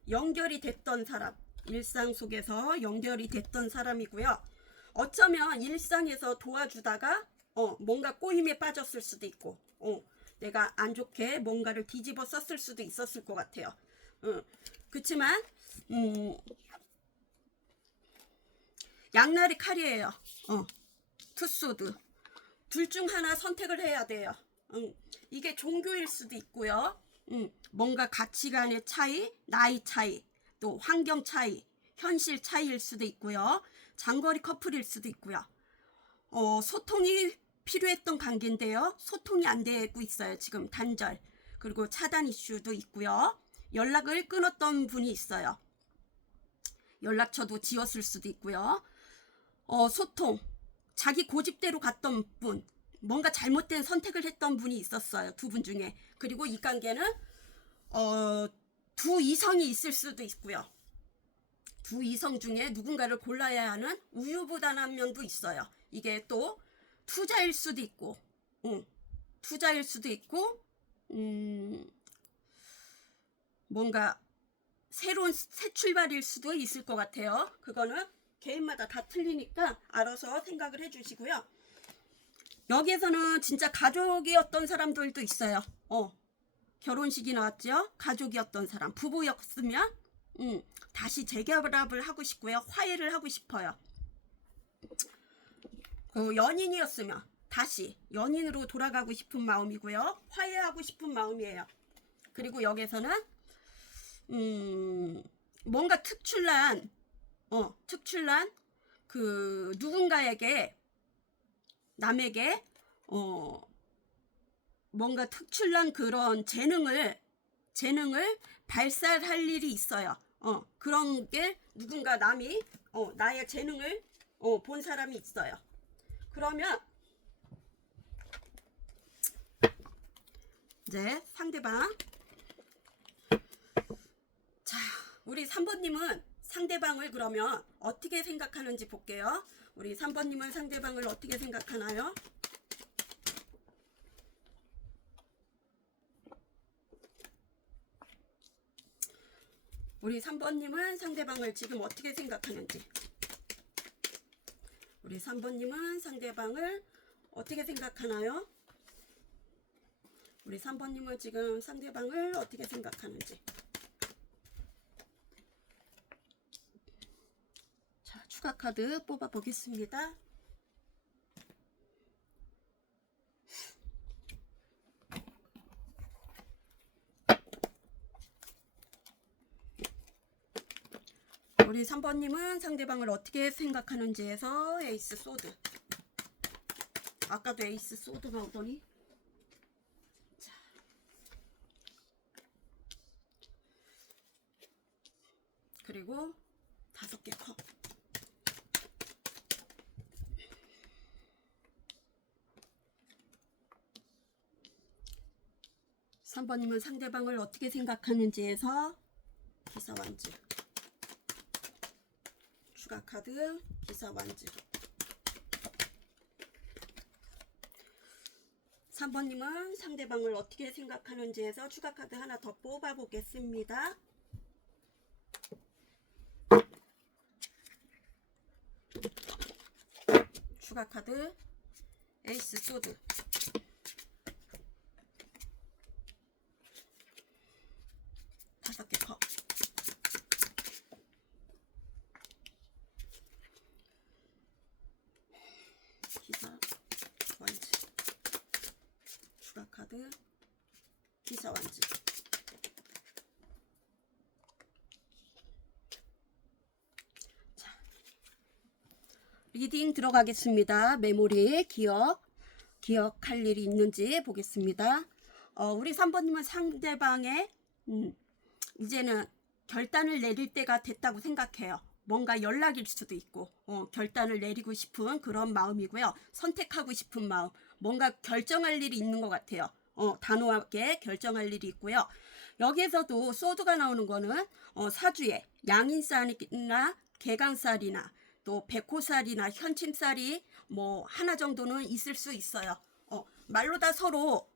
연결이 됐던 사람, 일상 속에서 연결이 됐던 사람이고요. 어쩌면 일상에서 도와주다가 뭔가 꼬임에 빠졌을 수도 있고 내가 안 좋게 뭔가를 뒤집어 썼을 수도 있었을 것 같아요. 그렇지만 양날의 칼이에요. 투소드. 둘 중 하나 선택을 해야 돼요. 이게 종교일 수도 있고요. 뭔가 가치관의 차이, 나이 차이, 또 환경 차이, 현실 차이일 수도 있고요. 장거리 커플일 수도 있고요. 소통이 필요했던 관계인데요. 소통이 안 되고 있어요. 지금 단절. 그리고 차단 이슈도 있고요. 연락을 끊었던 분이 있어요. 연락처도 지웠을 수도 있고요. 소통. 자기 고집대로 갔던 분. 뭔가 잘못된 선택을 했던 분이 있었어요. 두 분 중에. 그리고 이 관계는 두 이성이 있을 수도 있고요. 두 이성 중에 누군가를 골라야 하는 우유부단한 면도 있어요. 이게 또 투자일 수도 있고, 뭔가 새로운 새 출발일 수도 있을 것 같아요. 그거는 개인마다 다 틀리니까 알아서 생각을 해주시고요. 여기에서는 진짜 가족이었던 사람들도 있어요. 결혼식이 나왔죠. 가족이었던 사람, 부부였으면 다시 재결합을 하고 싶고요. 화해를 하고 싶어요. 연인이었으면 다시 연인으로 돌아가고 싶은 마음이고요. 화해하고 싶은 마음이에요. 그리고 여기서는 뭔가 특출난 그 누군가에게 남에게 뭔가 특출난 그런 재능을 발산할 일이 있어요. 그런 게 누군가 남이 나의 재능을 본 사람이 있어요. 그러면 이제 상대방, 자, 우리 3번님은 상대방을 그러면 어떻게 생각하는지 볼게요. 우리 3번님은 상대방을 어떻게 생각하나요? 우리 3번님은 상대방을 지금 어떻게 생각하는지. 우리 3번님은 상대방을 어떻게 생각하나요? 우리 3번님은 지금 상대방을 어떻게 생각하는지. 자, 추가 카드 뽑아 보겠습니다. 우리 3번님은 상대방을 어떻게 생각하는지에서 에이스 소드. 아까도 에이스 소드 나오더니. 자. 그리고 5개 컵. 3번님은 상대방을 어떻게 생각하는지에서 기사 완즈. 추가 카드 기사 완즈. 3번님은 상대방을 어떻게 생각하는지에서 추가 카드 하나 더 뽑아 보겠습니다. 추가 카드 에이스 소드. 다섯 개 컵. 기사 완즈. 추가 카드 기사 완즈. 자, 리딩 들어가겠습니다. 메모리 기억할 일이 있는지 보겠습니다. 우리 3번님은 상대방의 이제는 결단을 내릴 때가 됐다고 생각해요. 뭔가 연락일 수도 있고 결단을 내리고 싶은 그런 마음이고요. 선택하고 싶은 마음, 뭔가 결정할 일이 있는 것 같아요. 단호하게 결정할 일이 있고요. 여기에서도 소드가 나오는 거는 사주에 양인살이나 개강살이나 또 백호살이나 현침살이 뭐 하나 정도는 있을 수 있어요. 말로 다 서로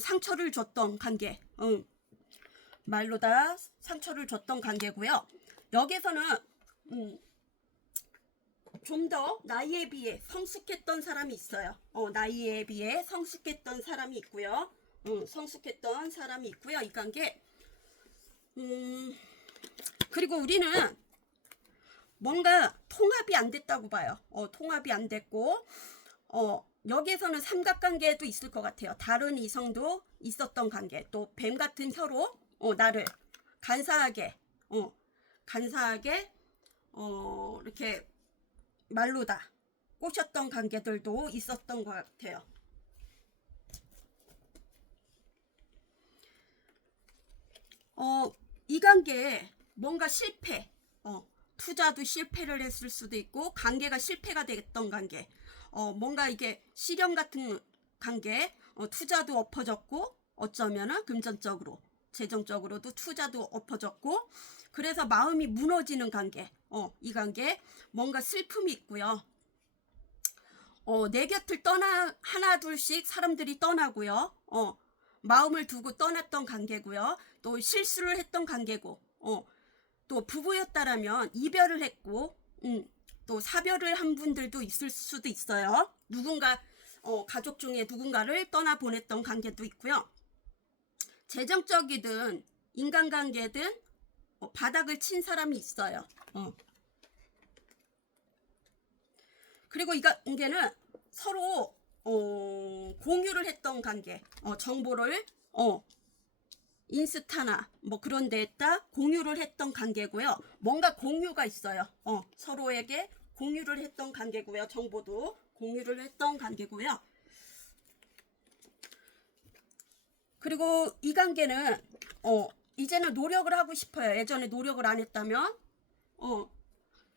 상처를 줬던 관계, 말로 다 상처를 줬던 관계고요. 여기서는 좀 더 나이에 비해 성숙했던 사람이 있어요. 나이에 비해 성숙했던 사람이 있고요. 성숙했던 사람이 있고요. 이 관계. 그리고 우리는 뭔가 통합이 안 됐다고 봐요. 통합이 안 됐고 여기에서는 삼각관계도 있을 것 같아요. 다른 이성도 있었던 관계, 또 뱀 같은 혀로 나를 간사하게 이렇게 말로다 꼬셨던 관계들도 있었던 것 같아요. 이 관계에 뭔가 실패, 투자도 실패를 했을 수도 있고 관계가 실패가 됐던 관계, 뭔가 이게 실현 같은 관계, 투자도 엎어졌고 어쩌면은 금전적으로 재정적으로도 투자도 엎어졌고 그래서 마음이 무너지는 관계, 이 관계 뭔가 슬픔이 있고요. 내 곁을 하나 둘씩 사람들이 떠나고요. 마음을 두고 떠났던 관계고요. 또 실수를 했던 관계고 또 부부였다라면 이별을 했고 또 사별을 한 분들도 있을 수도 있어요. 누군가 가족 중에 누군가를 떠나보냈던 관계도 있고요. 재정적이든 인간관계든 바닥을 친 사람이 있어요. 그리고 이 관계는 서로 공유를 했던 관계, 정보를 인스타나 뭐 그런 데에다 공유를 했던 관계고요. 뭔가 공유가 있어요. 서로에게 공유를 했던 관계고요. 정보도 공유를 했던 관계고요. 그리고 이 관계는 이제는 노력을 하고 싶어요. 예전에 노력을 안 했다면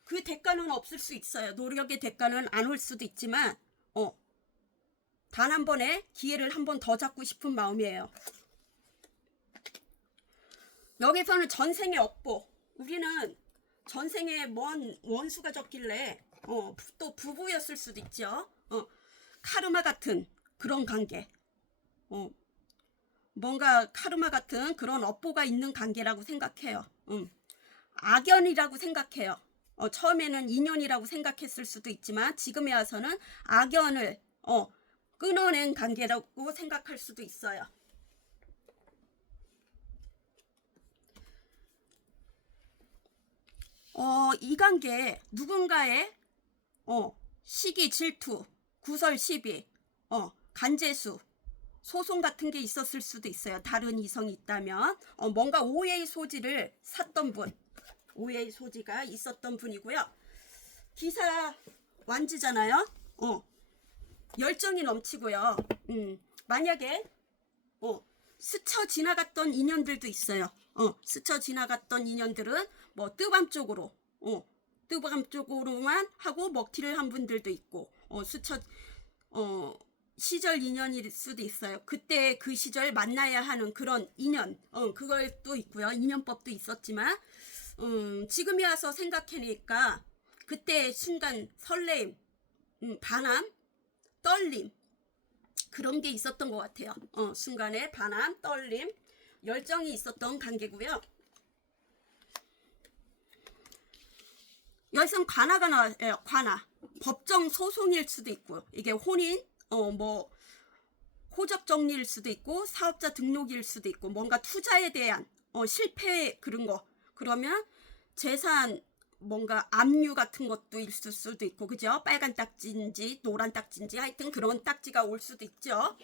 그 대가는 없을 수 있어요. 노력의 대가는 안 올 수도 있지만 단 한 번에 기회를 한 번 더 잡고 싶은 마음이에요. 여기서는 전생의 업보, 우리는 전생에 뭔 원수가 적길래 또 부부였을 수도 있죠. 카르마 같은 그런 관계, 뭔가 카르마 같은 그런 업보가 있는 관계라고 생각해요. 악연이라고 생각해요. 처음에는 인연이라고 생각했을 수도 있지만 지금에 와서는 악연을 끊어낸 관계라고 생각할 수도 있어요. 이 관계 누군가의 시기 질투, 구설 시비, 간제수, 소송 같은 게 있었을 수도 있어요. 다른 이성이 있다면 뭔가 오해의 소지를 샀던 분, 오해의 소지가 있었던 분이고요. 기사 완지잖아요. 열정이 넘치고요. 만약에 스쳐 지나갔던 인연들도 있어요. 스쳐 지나갔던 인연들은 뭐 뜨밤 쪽으로만 하고 먹튀를 한 분들도 있고 스쳐 시절 인연일 수도 있어요. 그때 그 시절 만나야 하는 그런 인연, 그걸 또 있고요. 인연법도 있었지만 지금에 와서 생각해니까 그때 순간 설레임, 반함, 떨림 그런 게 있었던 것 같아요. 순간에 반함, 떨림, 열정이 있었던 관계고요. 여기서는 관하가 나와요. 관하. 법정 소송일 수도 있고 이게 혼인, 뭐 호적 정리일 수도 있고 사업자 등록일 수도 있고 뭔가 투자에 대한 실패 그런 거, 그러면 재산 뭔가 압류 같은 것도 있을 수도 있고, 그죠? 빨간 딱지인지 노란 딱지인지 하여튼 그런 딱지가 올 수도 있죠.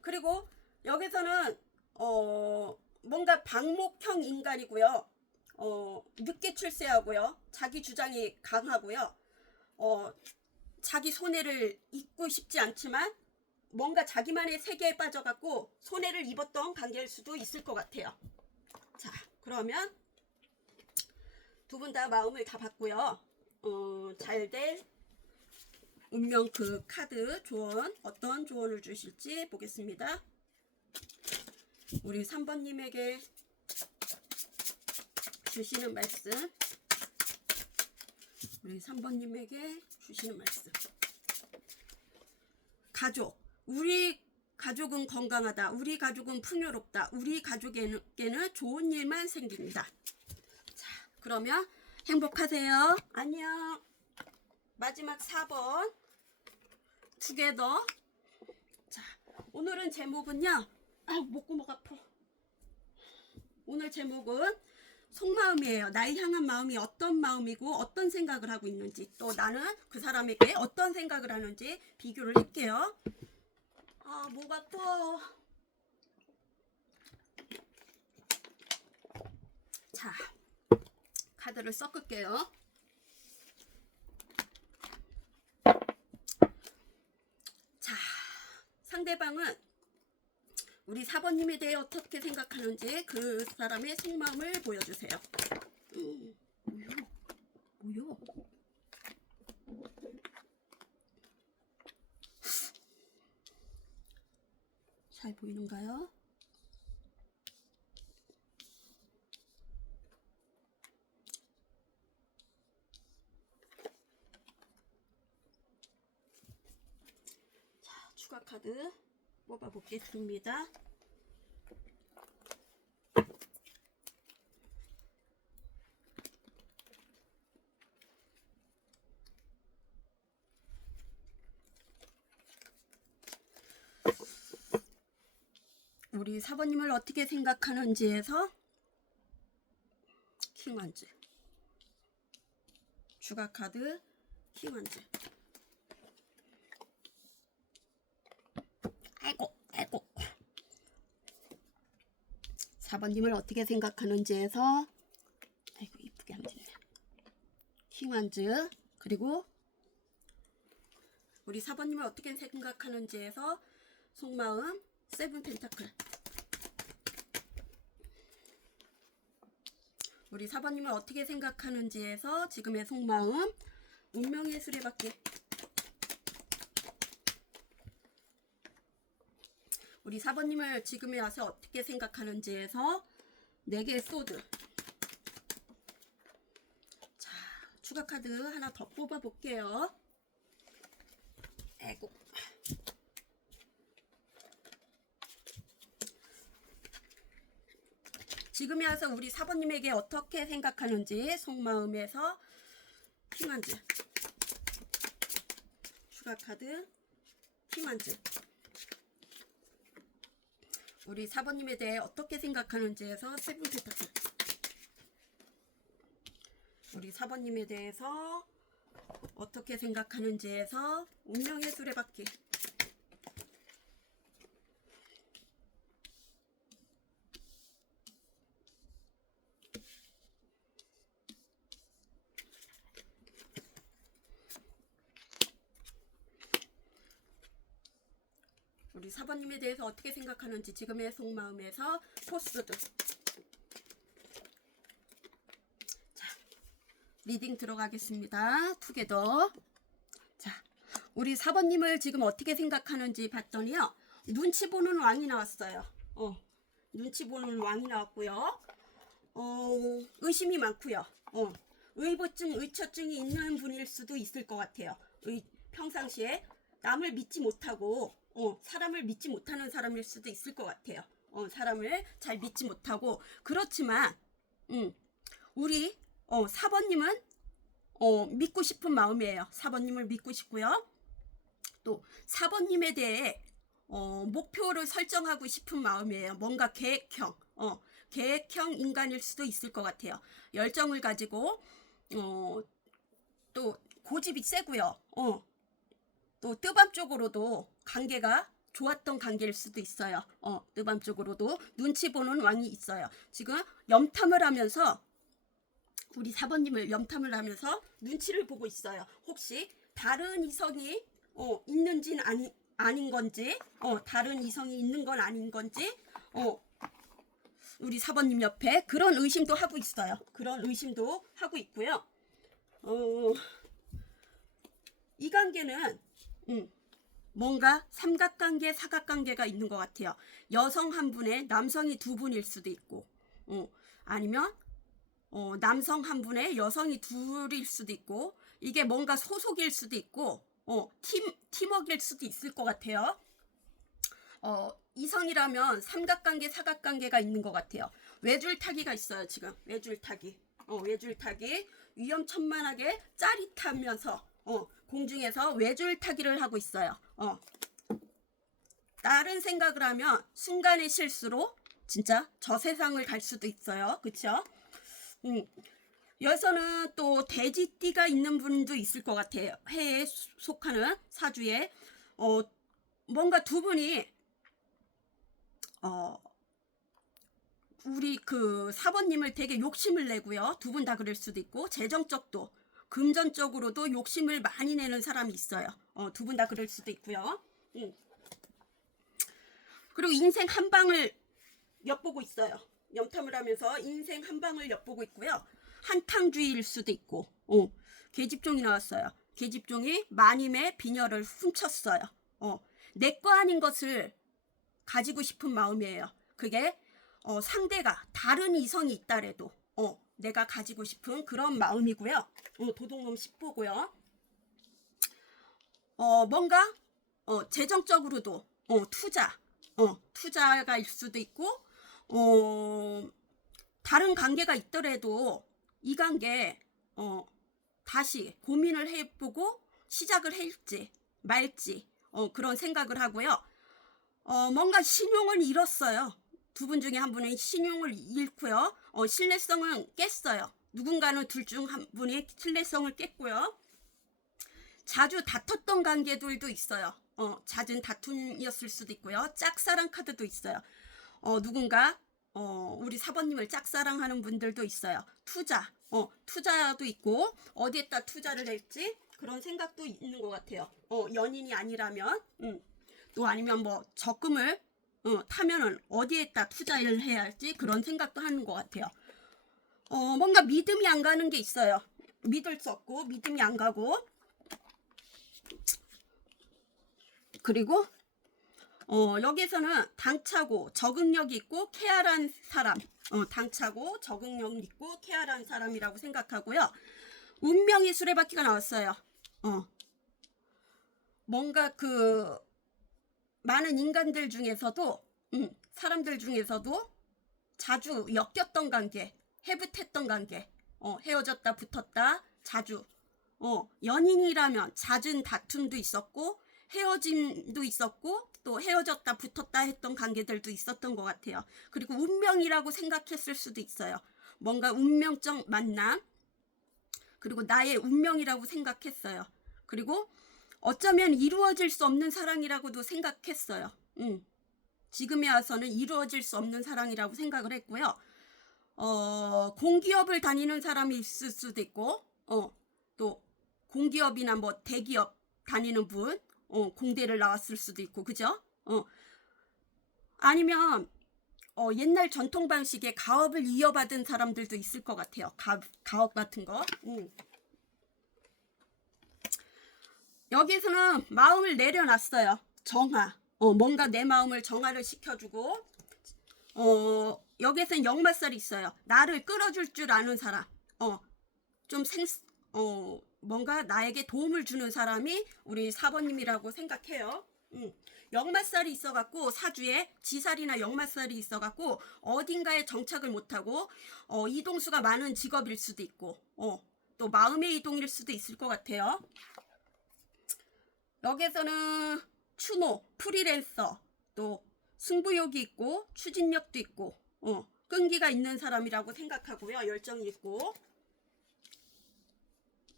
그리고 여기서는 뭔가 방목형 인간이고요. 늦게 출세하고요. 자기 주장이 강하고요. 자기 손해를 입고 싶지 않지만 뭔가 자기만의 세계에 빠져갖고 손해를 입었던 관계일 수도 있을 것 같아요. 자, 그러면 두 분 다 마음을 다 받고요. 잘 될 운명 그 카드 조언, 어떤 조언을 주실지 보겠습니다. 우리 3번님에게 주시는 말씀, 우리 3번님에게 주시는 말씀. 가족, 우리 가족은 건강하다, 우리 가족은 풍요롭다, 우리 가족에게는 좋은 일만 생깁니다. 자, 그러면 행복하세요. 안녕. 마지막 4번 투게더. 자, 오늘은 제목은요, 목구멍 아파. 오늘 제목은 속마음이에요. 날 향한 마음이 어떤 마음이고 어떤 생각을 하고 있는지, 또 나는 그 사람에게 어떤 생각을 하는지 비교를 할게요. 목 아파. 자, 카드를 섞을게요. 자, 상대방은 우리 4번님에 대해 어떻게 생각하는지 그 사람의 속마음을 보여주세요. 뭐요? 잘 보이는가요? 자, 추가 카드 뽑아 보겠습니다. 우리 사번님을 어떻게 생각하는지에서 킹완즈, 추가 카드 킹완즈. 아이고 아이고. 4번님을 어떻게 생각하는지에서 아이고 이쁘게 안 됐네. 킹완즈. 그리고 우리 4번님을 어떻게 생각하는지에서 속마음 세븐 펜타클. 우리 4번님을 어떻게 생각하는지에서 지금의 속마음 운명의 수레바퀴. 우리 4번님을 지금에 와서 어떻게 생각하는지에서 4개의 소드. 자, 추가 카드 하나 더 뽑아 볼게요. 아이고. 지금에 와서 우리 4번님에게 어떻게 생각하는지 속마음에서 킹완즈, 추가 카드 킹완즈. 우리 4번님에 대해 어떻게 생각하는지에서 세븐 펜타클. 우리 4번님에 대해서 어떻게 생각하는지에서 운명의 수레바퀴. 우리 4번님에 대해서 어떻게 생각하는지 지금의 속마음에서 포스드. 자, 리딩 들어가겠습니다. 투게더. 자, 우리 4번님을 지금 어떻게 생각하는지 봤더니요, 눈치 보는 왕이 나왔어요. 눈치 보는 왕이 나왔고요. 의심이 많고요. 의부증, 의처증이 있는 분일 수도 있을 것 같아요. 평상시에 남을 믿지 못하고 사람을 믿지 못하는 사람일 수도 있을 것 같아요. 사람을 잘 믿지 못하고. 그렇지만 우리 4번님은 믿고 싶은 마음이에요. 4번님을 믿고 싶고요. 또 4번님에 대해 목표를 설정하고 싶은 마음이에요. 뭔가 계획형 인간일 수도 있을 것 같아요. 열정을 가지고 또 고집이 세고요. 또 뜨밤 쪽으로도 관계가 좋았던 관계일 수도 있어요. 뜨밤 쪽으로도 눈치 보는 왕이 있어요. 지금 염탐을 하면서 우리 4번님을 염탐을 하면서 눈치를 보고 있어요. 혹시 다른 이성이 있는지는 아닌 건지, 다른 이성이 있는 건 아닌 건지, 우리 4번님 옆에 그런 의심도 하고 있어요. 그런 의심도 하고 있고요. 이 관계는 뭔가 삼각관계, 사각관계가 있는 것 같아요. 여성 한 분에 남성이 2분일 수도 있고, 아니면 남성 한 분에 여성이 2일 수도 있고, 이게 뭔가 소속일 수도 있고, 팀워크일 수도 있을 것 같아요. 이성이라면 삼각관계, 사각관계가 있는 것 같아요. 외줄타기가 있어요. 지금 외줄타기, 외줄타기 위험천만하게 짜릿하면서 공중에서 외줄타기를 하고 있어요. 다른 생각을 하면 순간의 실수로 진짜 저 세상을 갈 수도 있어요. 그쵸? 여기서는 또 돼지띠가 있는 분도 있을 것 같아요. 해에 속하는 사주에 뭔가 2분이 우리 그 4번님을 되게 욕심을 내고요. 2분 다 그럴 수도 있고, 재정적도 금전적으로도 욕심을 많이 내는 사람이 있어요. 2분 다 그럴 수도 있고요. 그리고 인생 한 방을 엿보고 있어요. 염탐을 하면서 인생 한 방을 엿보고 있고요. 한탕주의일 수도 있고, 계집종이 나왔어요. 계집종이 마님의 비녀를 훔쳤어요. 내 거 아닌 것을 가지고 싶은 마음이에요. 그게 상대가 다른 이성이 있다래도 내가 가지고 싶은 그런 마음이고요. 도둑놈 10보고요. 뭔가 재정적으로도 투자가 일 수도 있고, 다른 관계가 있더라도 이 관계 다시 고민을 해보고 시작을 할지 말지 그런 생각을 하고요. 뭔가 신용을 잃었어요. 두 분 중에 한 분은 신용을 잃고요. 신뢰성은 깼어요. 누군가는 둘 중 한 분이 신뢰성을 깼고요. 자주 다퉜던 관계들도 있어요. 잦은 다툼이었을 수도 있고요. 짝사랑 카드도 있어요. 누군가 우리 사번님을 짝사랑하는 분들도 있어요. 투자도 있고 어디에다 투자를 할지 그런 생각도 있는 것 같아요. 연인이 아니라면 또 아니면 뭐 적금을 타면은 어디에다 투자를 해야 할지 그런 생각도 하는 것 같아요. 뭔가 믿음이 안 가는 게 있어요. 믿을 수 없고 믿음이 안 가고 그리고 여기에서는 당차고 적응력이 있고 쾌활한 사람, 당차고 적응력 있고 쾌활한 사람이라고 생각하고요. 운명의 수레바퀴가 나왔어요. 뭔가 그 많은 인간들 중에서도 사람들 중에서도 자주 엮였던 관계, 헤붙했던 관계, 헤어졌다 붙었다 자주 연인이라면 잦은 다툼도 있었고 헤어짐도 있었고 또 헤어졌다 붙었다 했던 관계들도 있었던 것 같아요. 그리고 운명이라고 생각했을 수도 있어요. 뭔가 운명적 만남 그리고 나의 운명이라고 생각했어요. 그리고 어쩌면 이루어질 수 없는 사랑이라고도 생각했어요. 지금에 와서는 이루어질 수 없는 사랑이라고 생각을 했고요. 공기업을 다니는 사람이 있을 수도 있고 또 공기업이나 뭐 대기업 다니는 분 공대를 나왔을 수도 있고 그죠? 아니면 옛날 전통 방식의 가업을 이어받은 사람들도 있을 것 같아요. 가업 같은 거. 여기서는 마음을 내려놨어요. 정화. 뭔가 내 마음을 정화를 시켜주고 여기서는 역마살이 있어요. 나를 끌어줄 줄 아는 사람. 좀 뭔가 나에게 도움을 주는 사람이 우리 사번님이라고 생각해요. 역마살이 있어갖고 사주에 지살이나 역마살이 있어갖고 어딘가에 정착을 못하고 이동수가 많은 직업일 수도 있고 또 마음의 이동일 수도 있을 것 같아요. 여기에서는 추노, 프리랜서, 또 승부욕이 있고 추진력도 있고 끈기가 있는 사람이라고 생각하고요. 열정이 있고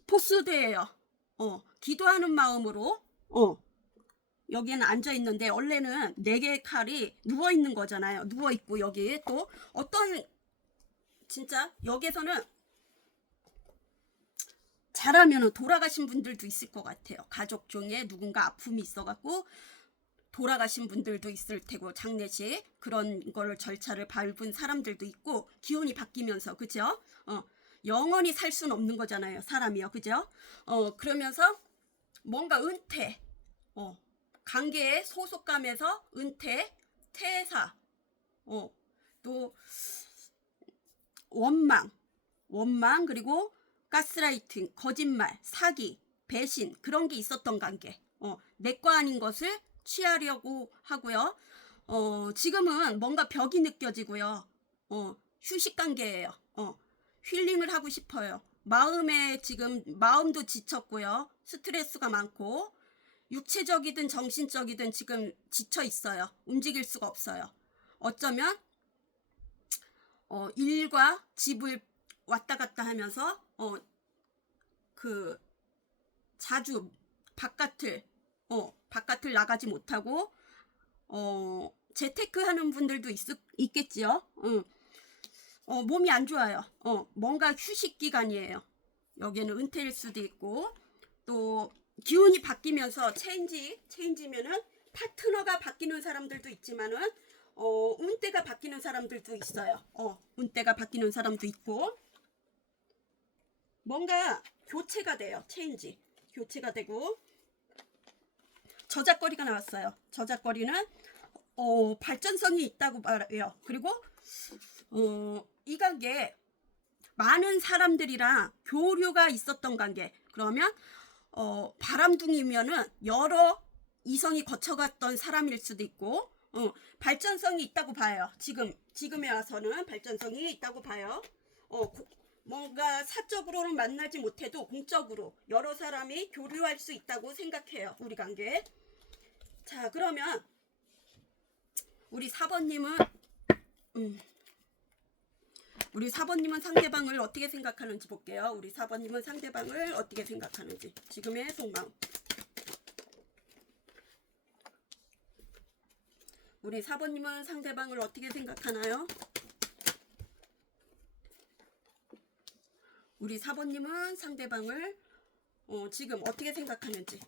포스드예요. 기도하는 마음으로 여기에는 앉아 있는데 원래는 4개의 칼이 누워 있는 거잖아요. 누워 있고 여기 또 어떤 진짜 여기에서는 잘하면 돌아가신 분들도 있을 것 같아요. 가족 중에 누군가 아픔이 있어갖고 돌아가신 분들도 있을 테고 장례식 그런 거를 절차를 밟은 사람들도 있고 기운이 바뀌면서 그죠? 영원히 살 수는 없는 거잖아요. 사람이요. 그죠? 그러면서 뭔가 은퇴 관계의 소속감에서 은퇴 퇴사 또 원망 그리고 가스라이팅 거짓말 사기 배신 그런 게 있었던 관계 내 거 아닌 것을 취하려고 하고요. 지금은 뭔가 벽이 느껴지고요. 휴식 관계예요. 힐링을 하고 싶어요. 마음에 지금 마음도 지쳤고요. 스트레스가 많고 육체적이든 정신적이든 지금 지쳐 있어요. 움직일 수가 없어요. 어쩌면 일과 집을 왔다 갔다 하면서 그 자주 바깥을 나가지 못하고 재테크 하는 분들도 있겠지요. 몸이 안 좋아요. 뭔가 휴식 기간이에요. 여기는 은퇴일 수도 있고 또 기운이 바뀌면서 체인지면은 파트너가 바뀌는 사람들도 있지만은 운대가 바뀌는 사람들도 있어요. 운대가 바뀌는 사람도 있고 뭔가 교체가 돼요. 교체가 되고 저작거리가 나왔어요. 저작거리는 발전성이 있다고 말해요. 그리고 이 관계 많은 사람들이랑 교류가 있었던 관계. 그러면 바람둥이면은 여러 이성이 거쳐갔던 사람일 수도 있고 발전성이 있다고 봐요. 지금에 와서는 발전성이 있다고 봐요. 뭔가 사적으로는 만나지 못해도 공적으로 여러 사람이 교류할 수 있다고 생각해요. 우리 관계. 자, 그러면 우리 4번님은 우리 4번님은 상대방을 어떻게 생각하는지 볼게요. 우리 4번님은 상대방을 어떻게 생각하는지. 지금의 속마음. 우리 4번님은 상대방을 어떻게 생각하나요? 우리 4번님은 상대방을 지금 어떻게 생각하는지.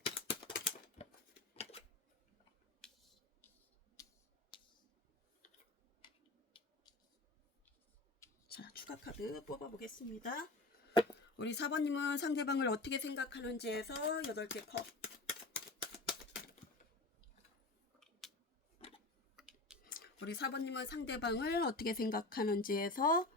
자, 추가 카드 뽑아보겠습니다. 우리 4번님은 상대방을 어떻게 생각하는지에서 8개 컵. 우리 4번님은 상대방을 어떻게 생각하는지에서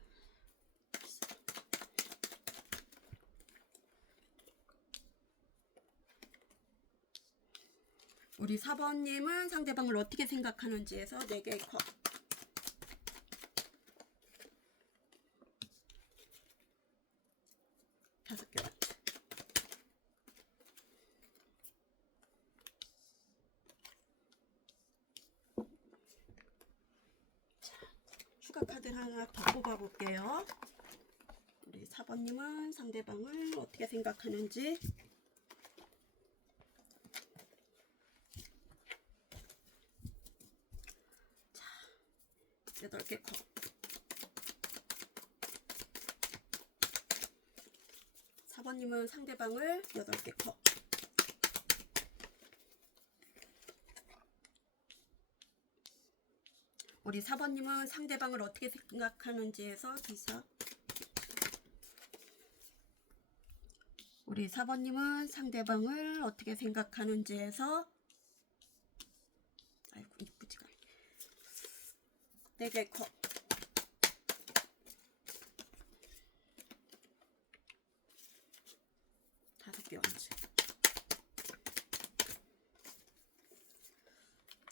우리 4번님은 상대방을 어떻게 생각하는지에서 4개의 컵. 다섯 개 왔죠. 자, 추가 카드 하나 더 뽑아볼게요. 우리 4번님은 상대방을 어떻게 생각하는지. 자, 8개 컵. 4번님은 상대방을 8개 컵. 우리 4번님은 상대방을 어떻게 생각하는지에서 기사. 우리 4번님은 상대방을 어떻게 생각하는지에서 아이고 이쁘지가 4개 컵. 다섯 개 원지.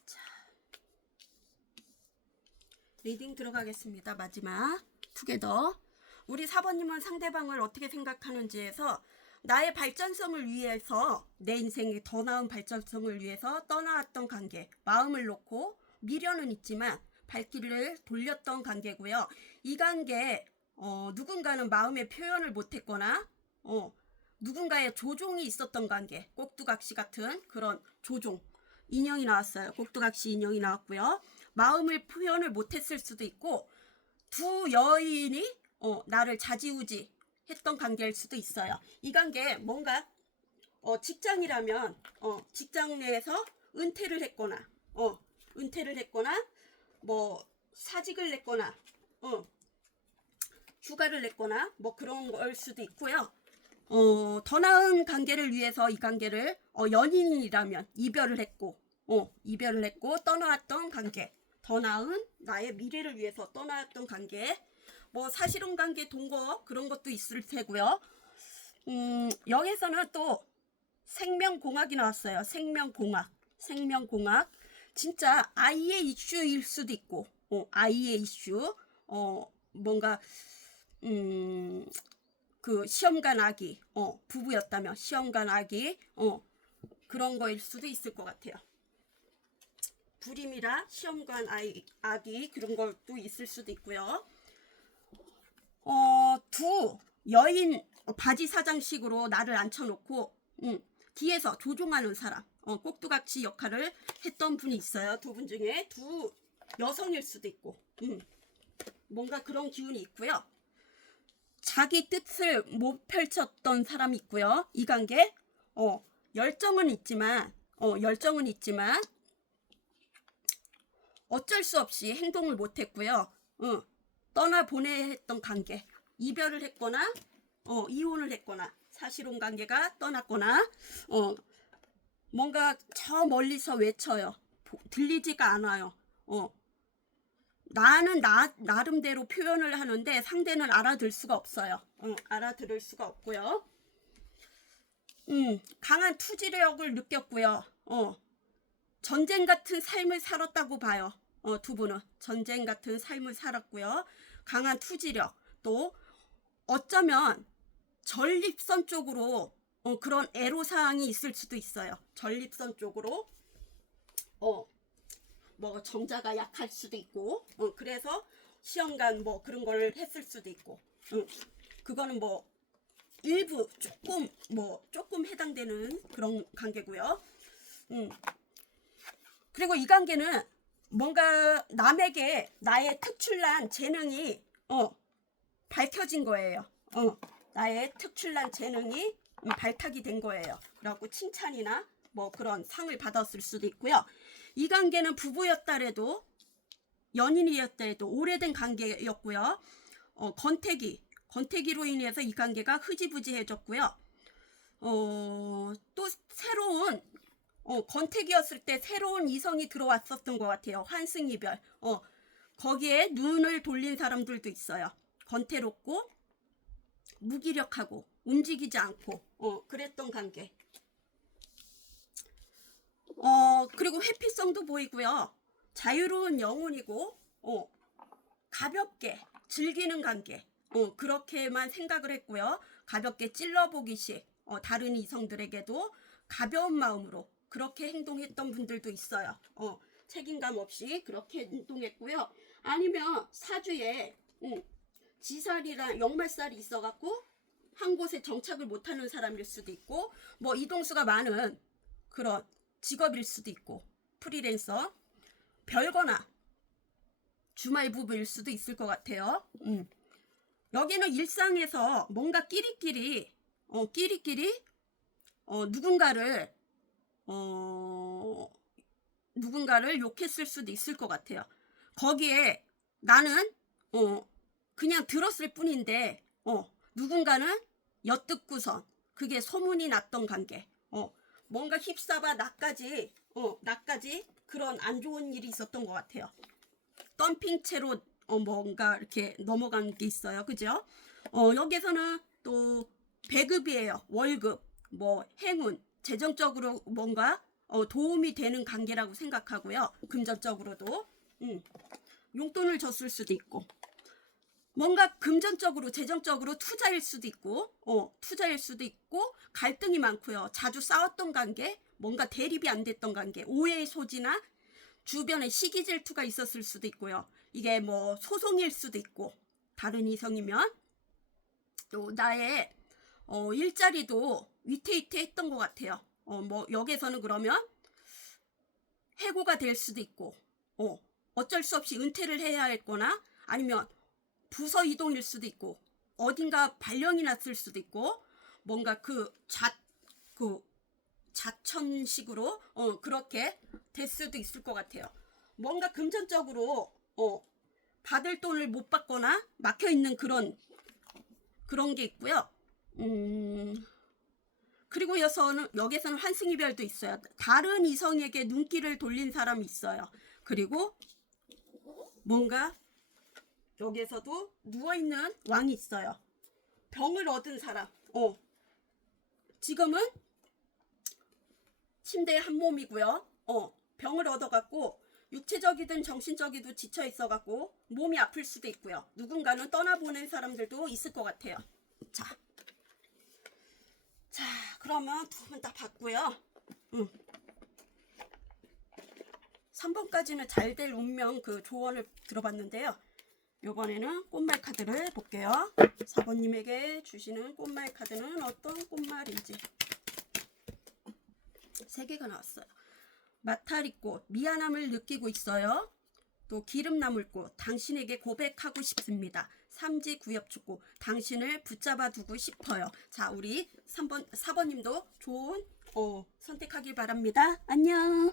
자, 리딩 들어가겠습니다. 마지막 2개 더. 우리 4번님은 상대방을 어떻게 생각하는지에서 나의 발전성을 위해서, 내 인생의 더 나은 발전성을 위해서 떠나왔던 관계, 마음을 놓고 미련은 있지만 발길을 돌렸던 관계고요. 이 관계 누군가는 마음의 표현을 못했거나 누군가의 조종이 있었던 관계, 꼭두각시 같은 그런 조종 인형이 나왔어요. 꼭두각시 인형이 나왔고요. 마음을 표현을 못했을 수도 있고 두 여인이 나를 좌지우지 했던 관계일 수도 있어요. 이 관계 뭔가 직장이라면 직장 내에서 은퇴를 했거나 뭐 사직을 냈거나 휴가를 냈거나 뭐 그런 걸 수도 있고요. 더 나은 관계를 위해서 이 관계를 연인이라면 이별을 했고 떠나왔던 관계, 더 나은 나의 미래를 위해서 떠나왔던 관계, 뭐 사실혼 관계, 동거 그런 것도 있을 테고요. 여기서는 또 생명공학이 나왔어요. 생명공학 진짜 아이의 이슈일 수도 있고 아이의 이슈 뭔가 그 시험관 아기 부부였다면 시험관 아기 그런 거일 수도 있을 것 같아요. 불임이라 시험관 아기 그런 것도 있을 수도 있고요. 두 여인 바지 사장식으로 나를 앉혀놓고 뒤에서 조종하는 사람, 꼭두각시 역할을 했던 분이 있어요. 두 분 중에 두 여성일 수도 있고 뭔가 그런 기운이 있고요. 자기 뜻을 못 펼쳤던 사람이 있고요. 이 관계 열정은 있지만 어쩔 수 없이 행동을 못했고요. 떠나보내야 했던 관계, 이별을 했거나 이혼을 했거나 사실혼 관계가 떠났거나 뭔가 저 멀리서 외쳐요. 들리지가 않아요. 나는 나름대로 표현을 하는데 상대는 알아들 수가 없어요. 알아들을 수가 없고요. 강한 투지력을 느꼈고요. 전쟁 같은 삶을 살았다고 봐요. 두 분은 전쟁 같은 삶을 살았고요. 강한 투지력, 또 어쩌면 전립선 쪽으로 그런 애로사항이 있을 수도 있어요. 전립선 쪽으로 뭐 정자가 약할 수도 있고 그래서 시험관 뭐 그런 걸 했을 수도 있고 그거는 뭐 일부 조금 해당되는 그런 관계고요. 그리고 이 관계는 뭔가 남에게 나의 특출난 재능이 밝혀진 거예요. 나의 특출난 재능이 발탁이 된 거예요. 그래갖고 칭찬이나 뭐 그런 상을 받았을 수도 있고요. 이 관계는 부부였다래도 연인이었다래도 오래된 관계였고요. 건태기로 인해서 이 관계가 흐지부지해졌고요. 또 새로운 건태기였을 때 새로운 이성이 들어왔었던 것 같아요. 환승이별. 거기에 눈을 돌린 사람들도 있어요. 건태롭고 무기력하고 움직이지 않고 그랬던 관계. 그리고 회피성도 보이고요. 자유로운 영혼이고 가볍게 즐기는 관계. 그렇게만 생각을 했고요. 가볍게 찔러보기식 다른 이성들에게도 가벼운 마음으로 그렇게 행동했던 분들도 있어요. 책임감 없이 그렇게 행동했고요. 아니면 사주에 지살이랑 역말살이 있어갖고 한 곳에 정착을 못하는 사람일 수도 있고 뭐 이동수가 많은 그런 직업일 수도 있고 프리랜서 별거나 주말 부부일 수도 있을 것 같아요. 여기는 일상에서 뭔가 끼리끼리 누군가를 욕했을 수도 있을 것 같아요. 거기에 나는 그냥 들었을 뿐인데 누군가는 엿듣고선 그게 소문이 났던 관계. 뭔가 휩싸봐 나까지 그런 안 좋은 일이 있었던 것 같아요. 덤핑채로 뭔가 이렇게 넘어간 게 있어요. 그죠? 여기서는 또 배급이에요. 월급, 뭐 행운, 재정적으로 뭔가 도움이 되는 관계라고 생각하고요. 금전적으로도 용돈을 줬을 수도 있고 뭔가 금전적으로 재정적으로 투자일 수도 있고 갈등이 많고요. 자주 싸웠던 관계, 뭔가 대립이 안 됐던 관계, 오해의 소지나 주변에 시기 질투가 있었을 수도 있고요. 이게 뭐 소송일 수도 있고 다른 이성이면 또 나의 일자리도 위태위태했던 것 같아요. 뭐 여기서는 그러면 해고가 될 수도 있고 어쩔 수 없이 은퇴를 해야 했거나 아니면 부서 이동일 수도 있고 어딘가 발령이 났을 수도 있고 뭔가 자천식으로 그렇게 될 수도 있을 것 같아요. 뭔가 금전적으로 받을 돈을 못 받거나 막혀있는 그런 게 있고요. 그리고 여기서는 환승이별도 있어요. 다른 이성에게 눈길을 돌린 사람이 있어요. 그리고 뭔가 여기에서도 누워있는 왕이 있어요. 병을 얻은 사람. 지금은 침대에 한 몸이고요. 병을 얻어갖고 육체적이든 정신적이든 지쳐 있어갖고 몸이 아플 수도 있고요. 누군가는 떠나보낸 사람들도 있을 것 같아요. 자, 그러면 두 분 다 봤고요. 3번까지는 잘 될 운명 그 조언을 들어봤는데요. 이번에는 꽃말 카드를 볼게요. 4번님에게 주시는 꽃말 카드는 어떤 꽃말인지. 3개가 나왔어요. 마타리꽃, 미안함을 느끼고 있어요. 또 기름나물꽃, 당신에게 고백하고 싶습니다. 삼지구엽축꽃, 당신을 붙잡아 두고 싶어요. 자, 우리 4번님도 좋은 선택하길 바랍니다. 안녕.